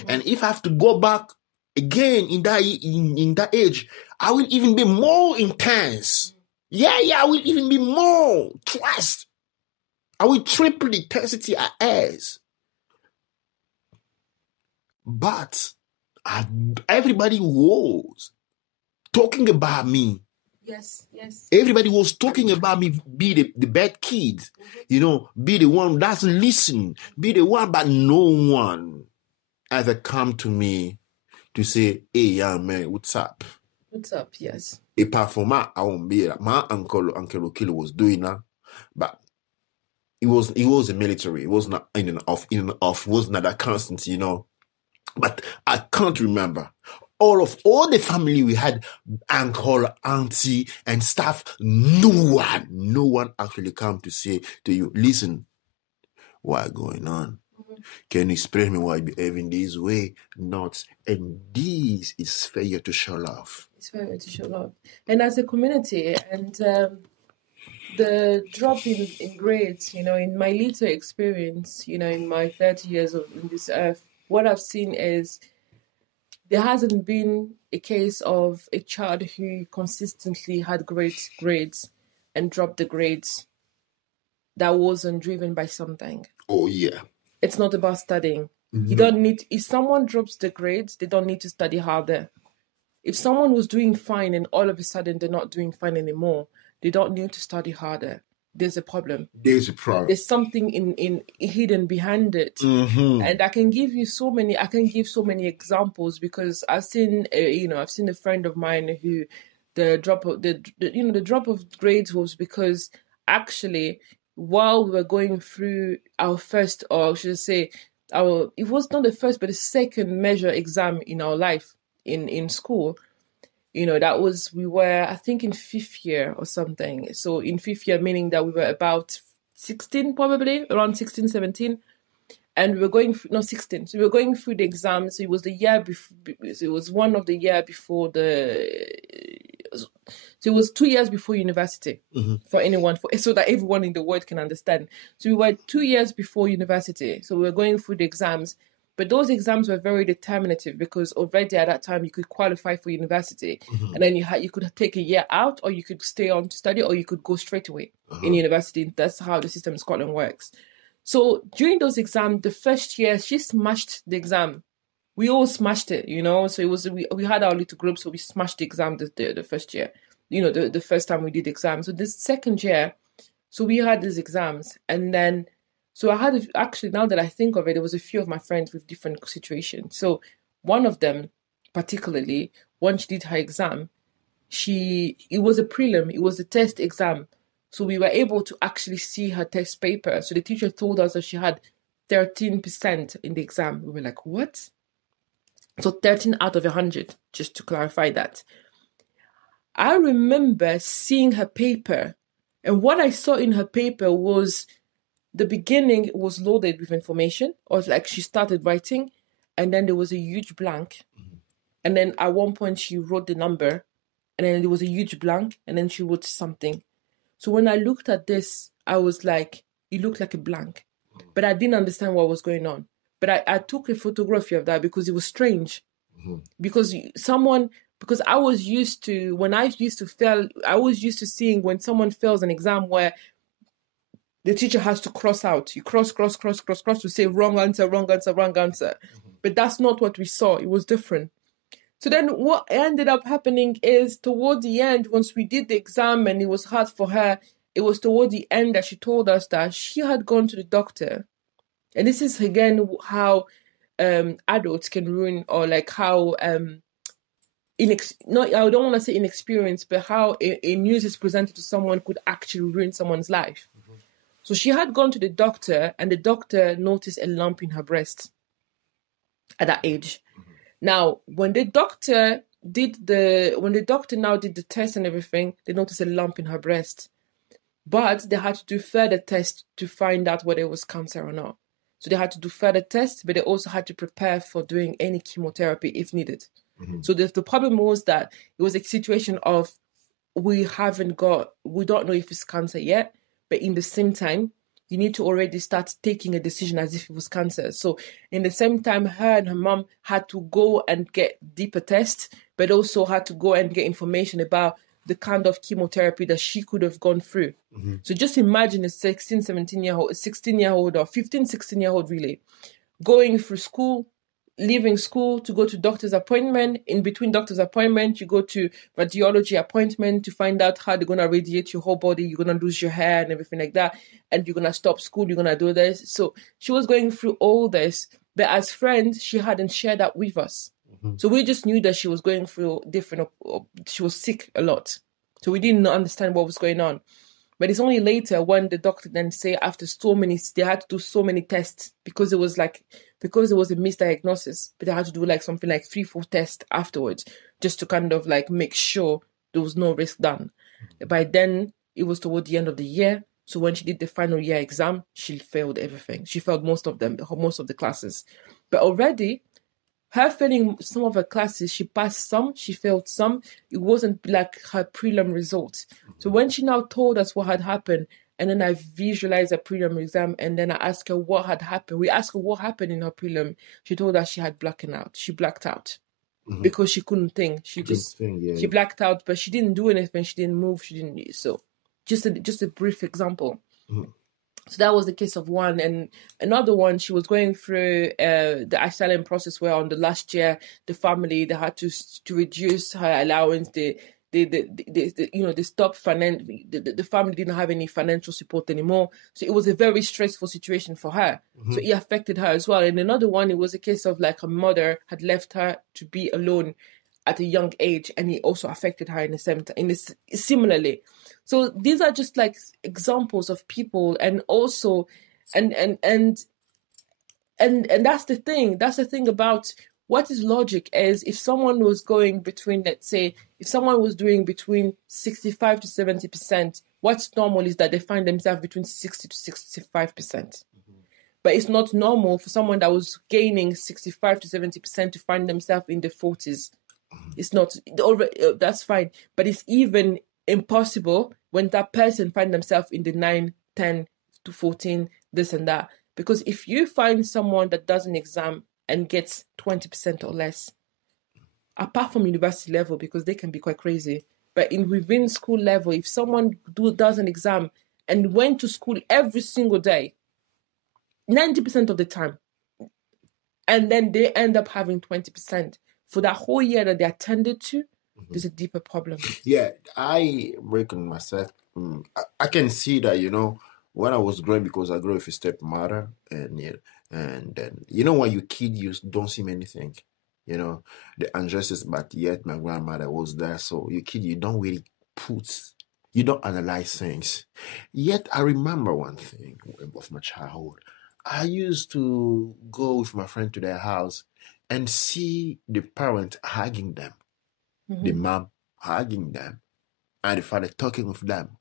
and if I have to go back again in that age, I will even be more intense. Yeah, I will even be more trust. I will triple the intensity I has. But everybody was talking about me. Yes. Everybody was talking about me, be the bad kid, be the one who doesn't listen, be the one, but no one ever come to me to say, "Hey, young man, what's up?" What's up? Yes. Apart from my uncle Okilo was doing that, but it was a military. It was not in and off. It was not that constant, But I can't remember. All the family we had, uncle, auntie, and stuff. No one actually come to say to you, "Listen, what's going on? Can you explain me why you behaving this way?" Not, and this is failure to show love. It's failure to show love, and as a community, and the drop in grades, in my little experience, in my 30 years in this earth, what I've seen is there hasn't been a case of a child who consistently had great grades and dropped the grades that wasn't driven by something. Oh, yeah. It's not about studying. You don't need, if someone drops the grades, they don't need to study harder. If someone was doing fine and all of a sudden they're not doing fine anymore, they don't need to study harder. There's a problem. There's something in hidden behind it. And I can give so many examples because I've seen a friend of mine who the drop of grades was because actually while we were going through our first, or I should say it was not the first but the second major exam in our life in school. That was, we were, I think, in 5th year or something. So in 5th year, meaning that we were about 16, probably, around 16, 17. And we were going, 16. So we were going through the exam. So it was the year before, it was one of the year before so it was 2 years before university for anyone, so that everyone in the world can understand. So we were 2 years before university. So we were going through the exams. But those exams were very determinative because already at that time you could qualify for university, and then you could take a year out, or you could stay on to study, or you could go straight away in university. That's how the system in Scotland works. So during those exams, the first year she smashed the exam. We all smashed it, So it was we had our little group, so we smashed the exam the first year. The first time we did the exam. So the second year, so we had these exams, and then. So I had, actually, now that I think of it, there was a few of my friends with different situations. So one of them, particularly, when she did her exam, it was a prelim, it was a test exam. So we were able to actually see her test paper. So the teacher told us that she had 13% in the exam. We were like, what? So 13 out of 100, just to clarify that. I remember seeing her paper, and what I saw in her paper was... the beginning was loaded with information, or like she started writing, and then there was a huge blank. And then at one point she wrote the number, and then there was a huge blank, and then she wrote something. So when I looked at this, I was like, it looked like a blank. But I didn't understand what was going on. But I took a photography of that because it was strange. Because I was used to, when I used to fail, I was used to seeing when someone fails an exam where the teacher has to cross out. You cross to say wrong answer. But that's not what we saw. It was different. So then what ended up happening is toward the end, once we did the exam and it was hard for her, it was toward the end that she told us that she had gone to the doctor. And this is, again, how adults can ruin, or like how... I don't want to say inexperienced, but how a news is presented to someone could actually ruin someone's life. So she had gone to the doctor, and the doctor noticed a lump in her breast at that age. Now, when the doctor when the doctor now did the test and everything, they noticed a lump in her breast. But they had to do further tests to find out whether it was cancer or not. So they had to do further tests, but they also had to prepare for doing any chemotherapy if needed. So the problem was that it was a situation of we don't know if it's cancer yet, but in the same time, you need to already start taking a decision as if it was cancer. So in the same time, her and her mom had to go and get deeper tests, but also had to go and get information about the kind of chemotherapy that she could have gone through. So just imagine a 16, 17-year-old, a 16-year-old or 15, 16-year-old really, going through school, leaving school to go to doctor's appointment. In between doctor's appointment, you go to radiology appointment to find out how they're going to radiate your whole body. You're going to lose your hair and everything like that. And you're going to stop school. You're going to do this. So she was going through all this. But as friends, she hadn't shared that with us. So we just knew that she was going through she was sick a lot. So we didn't understand what was going on. But it's only later when the doctor then say after they had to do so many tests because it was a misdiagnosis, but they had to do something like 3-4 tests afterwards just to kind of make sure there was no risk done. By then, it was toward the end of the year. So when she did the final year exam, she failed everything. She failed most of the classes. But already, her failing some of her classes, she passed some, she failed some. It wasn't like her prelim results. So when she now told us what had happened, and then I visualized her prelim exam, and then I asked her what had happened. We asked her what happened in her prelim. She told us she had blacking out. She blacked out because she couldn't think. She blacked out, but she didn't do anything. She didn't move. She didn't. So just a brief example. So that was the case of one. And another one, she was going through the asylum process where on the last year, the family, they had to reduce her allowance. They stopped the family didn't have any financial support anymore. So it was a very stressful situation for her. So it affected her as well. And another one, it was a case of her mother had left her to be alone at a young age, and it also affected her similarly. So these are just examples of people, and also, and that's the thing. That's the thing about what is logic is if someone was going between, let's say, if someone was doing between 65 to 70%, what's normal is that they find themselves between 60 to 65%. But it's not normal for someone that was gaining 65 to 70% to find themselves in the 40s. It's not, that's fine. But it's even impossible when that person find themselves in the 9, 10 to 14, this and that. Because if you find someone that does an exam and gets 20% or less, apart from university level, because they can be quite crazy, but within school level, if someone does an exam and went to school every single day, 90% of the time, and then they end up having 20%, for that whole year that they attended to, there's a deeper problem. Yeah, I reckon myself. I can see that, when I was growing, because I grew with a stepmother, and then, when you're kid, you don't see many things. The injustice, but yet my grandmother was there. So you kid, you don't really you don't analyze things. Yet I remember one thing of my childhood. I used to go with my friend to their house and see the parent hugging them, the mom hugging them, and the father talking with them.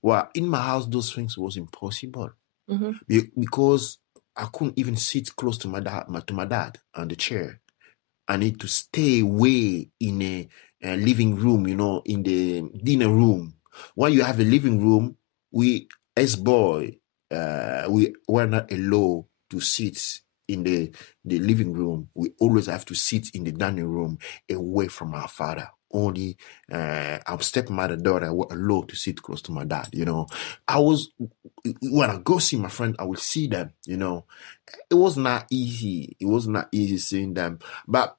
Well, in my house, those things was impossible because I couldn't even sit close to my dad on the chair. I need to stay away in a living room, in the dinner room. When you have a living room, we as boy, we were not allowed to sit in the living room. We always have to sit in the dining room away from our father. Only our stepmother daughter were allowed to sit close to my dad. When I go see my friend, I will see them. It was not easy. It was not easy seeing them. But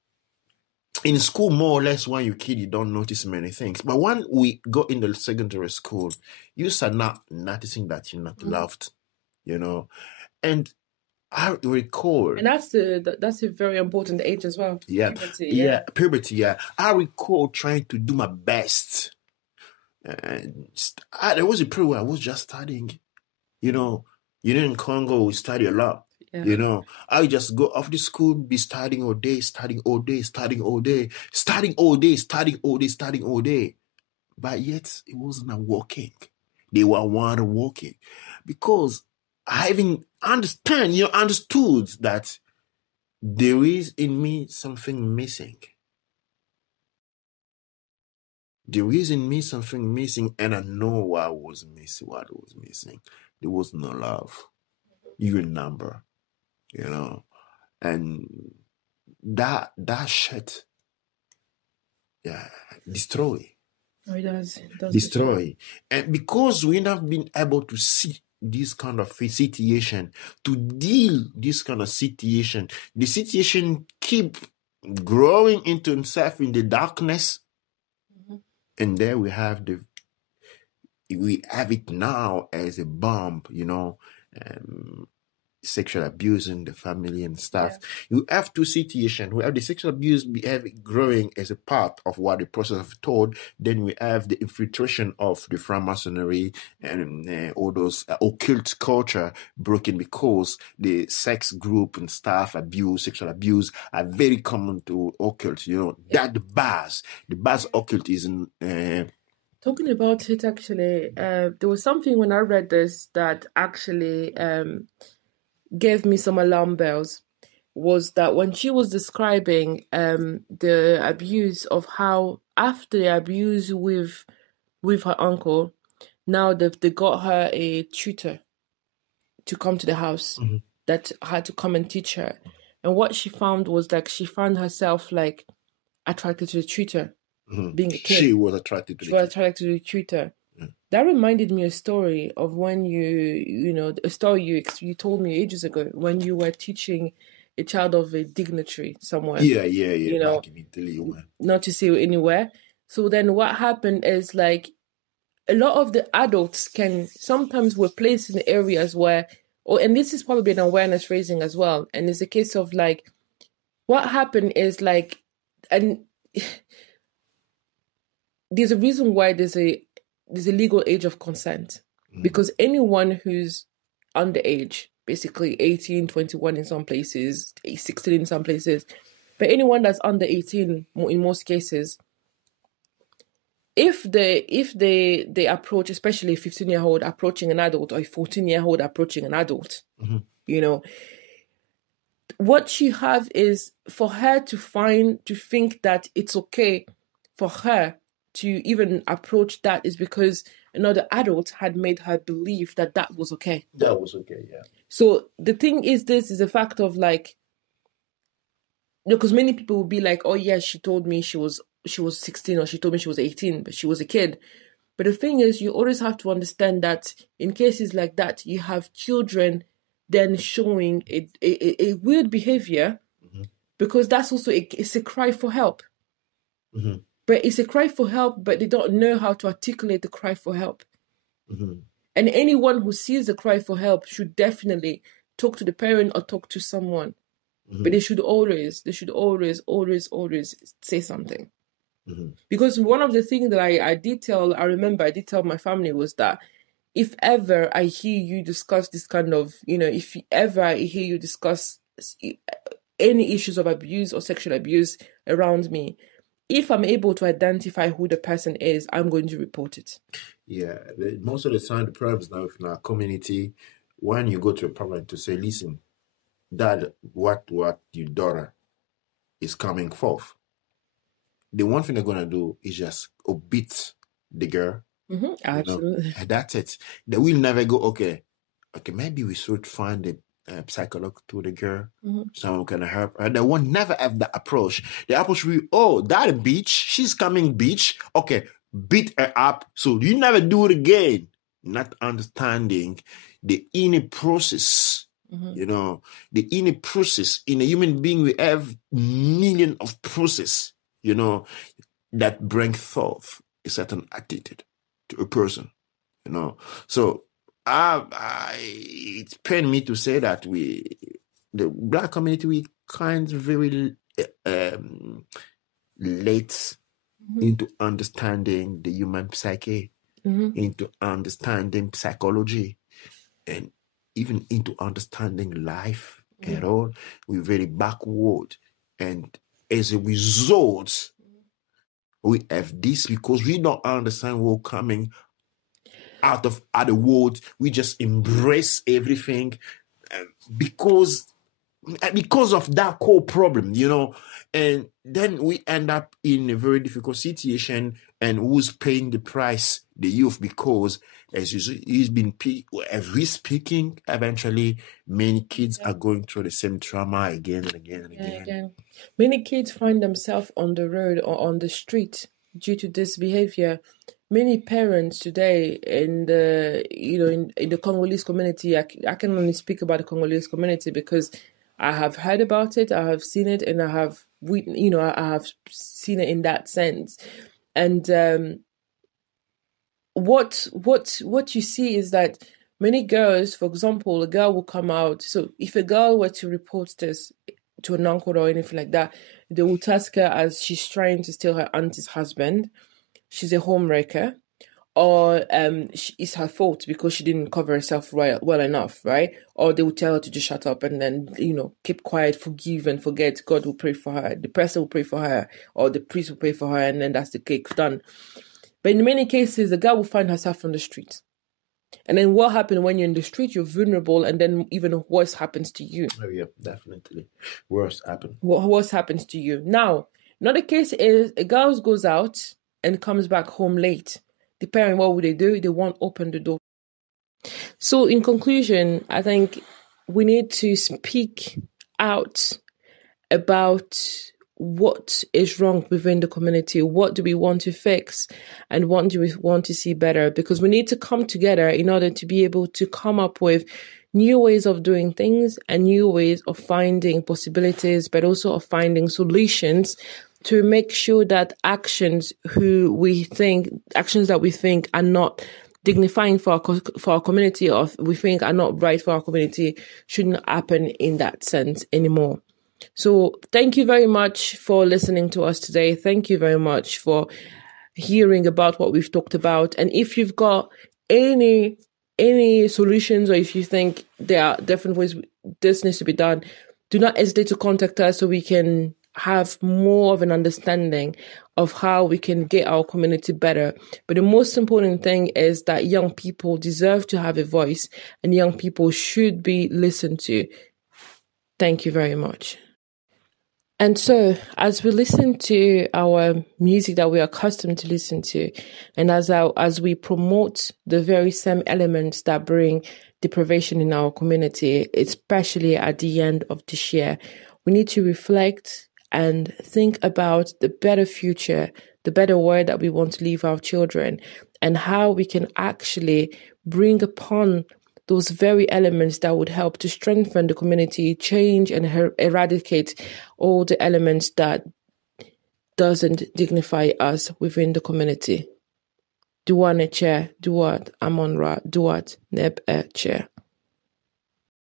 in school, more or less, when you're a kid, you don't notice many things. But when we go in the secondary school, you start not noticing that you're not loved. And I recall, and that's a very important age as well. Yeah, puberty. Yeah, I recall trying to do my best, and there was a period where I was just studying. In Congo, we study a lot. You know, I just go off the school, be studying all day, studying all day, studying all day, studying all day, studying all day, studying all day. But yet it wasn't working. They were working. Because having understood that there is in me something missing. There is in me something missing, and I know what was missing. There was no love. You remember, you know, and that shit, destroy. Oh, it does Destroy. And because we have been able to see this kind of situation, to deal this kind of situation, the situation keep growing into himself in the darkness. And there we have it now as a bomb, sexual abuse in the family and stuff. Yeah. You have two situations. We have the sexual abuse growing as a part of what the process of thought. Then we have the infiltration of the Freemasonry and all those occult culture broken, because the sex group and stuff abuse, sexual abuse are very common to occult. That the bars occult is in. Talking about it, actually, there was something when I read this that actually gave me some alarm bells. Was that when she was describing the abuse, of how after the abuse with her uncle, now they got her a tutor to come to the house that had to come and teach her. And what she found was like she found herself like attracted to the tutor. Being a kid, she was attracted to the tutor. That reminded me a story of when a story you told me ages ago when you were teaching a child of a dignitary somewhere. Yeah. Back in Italy, not to say anywhere. So then what happened is like a lot of the adults sometimes were placed in areas where, and this is probably an awareness raising as well. And it's a case of like, what happened is like, and there's a reason why there's a legal age of consent, because anyone who's underage, basically 18, 21 in some places, 16 in some places, but anyone that's under 18 in most cases, if they approach, especially a 15-year-old approaching an adult or a 14-year-old approaching an adult, what you have is for her to think that it's okay for her to even approach that is because another adult had made her believe that was okay. That was okay, yeah. So the thing is, this is a fact of like, because many people will be like, oh yeah, she told me she was 16, or she told me she was 18, but she was a kid. But the thing is, you always have to understand that in cases like that, you have children then showing a weird behavior, because that's also it's a cry for help. But it's a cry for help, but they don't know how to articulate the cry for help. And anyone who sees the cry for help should definitely talk to the parent or talk to someone. But they should always say something. Because one of the things that I did tell my family was that if ever I hear you discuss this kind of, if ever I hear you discuss any issues of abuse or sexual abuse around me, if I'm able to identify who the person is, I'm going to report it. Yeah, most of the time, the problems now in our community, when you go to a parent to say, listen, Dad, what your daughter is coming forth, the one thing they're going to do is just beat the girl. Absolutely. And that's it. They will never go, okay, maybe we should find a psychologist to the girl, someone can help her. They won't never have that approach. The approach will be, oh, that bitch, she's coming, bitch. Okay, beat her up so you never do it again. Not understanding the inner process. The inner process. In a human being, we have millions of process, that bring forth a certain attitude to a person, So it's pained me to say that the Black community, we kind of very late into understanding the human psyche, into understanding psychology, and even into understanding life, at all. We're very backward. And as a result, we have this because we don't understand we're coming out of other world. We just embrace everything because of that core problem, and then we end up in a very difficult situation. And who's paying the price? The youth, because as we speaking, eventually many kids are going through the same trauma again and again and again. Many kids find themselves on the road or on the street due to this behavior. Many parents today in the in the Congolese community, I can only speak about the Congolese community because I have heard about it, I have seen it, and I have seen it in that sense. And what you see is that many girls, for example, a girl will come out. So if a girl were to report this to an uncle or anything like that, they will task her as she's trying to steal her auntie's husband. She's a homewrecker, or it's her fault because she didn't cover herself well enough, right? Or they will tell her to just shut up and then, keep quiet, forgive and forget. God will pray for her. The pastor will pray for her, or the priest will pray for her, and then that's the cake done. But in many cases, the girl will find herself on the street. And then what happens when you're in the street? You're vulnerable, and then even worse happens to you. Oh, yeah, definitely. Worse happens. Worse happens to you. Now, another case is a girl goes out and comes back home late. The parent, what would they do? They won't open the door. So in conclusion, I think we need to speak out about what is wrong within the community. What do we want to fix and what do we want to see better? Because we need to come together in order to be able to come up with new ways of doing things and new ways of finding possibilities, but also of finding solutions to make sure that actions that we think are not dignifying for our community, or we think are not right for our community, shouldn't happen in that sense anymore. So thank you very much for listening to us today. Thank you very much for hearing about what we've talked about. And if you've got any solutions, or if you think there are different ways this needs to be done, do not hesitate to contact us so we can have more of an understanding of how we can get our community better. But the most important thing is that young people deserve to have a voice, and young people should be listened to. Thank you very much. And so, as we listen to our music that we are accustomed to listen to, and as we promote the very same elements that bring deprivation in our community, especially at the end of this year, we need to reflect and think about the better future, the better world that we want to leave our children, and how we can actually bring upon those very elements that would help to strengthen the community, change and eradicate all the elements that doesn't dignify us within the community. Duat ne chair, duat amonra, duat neb chair.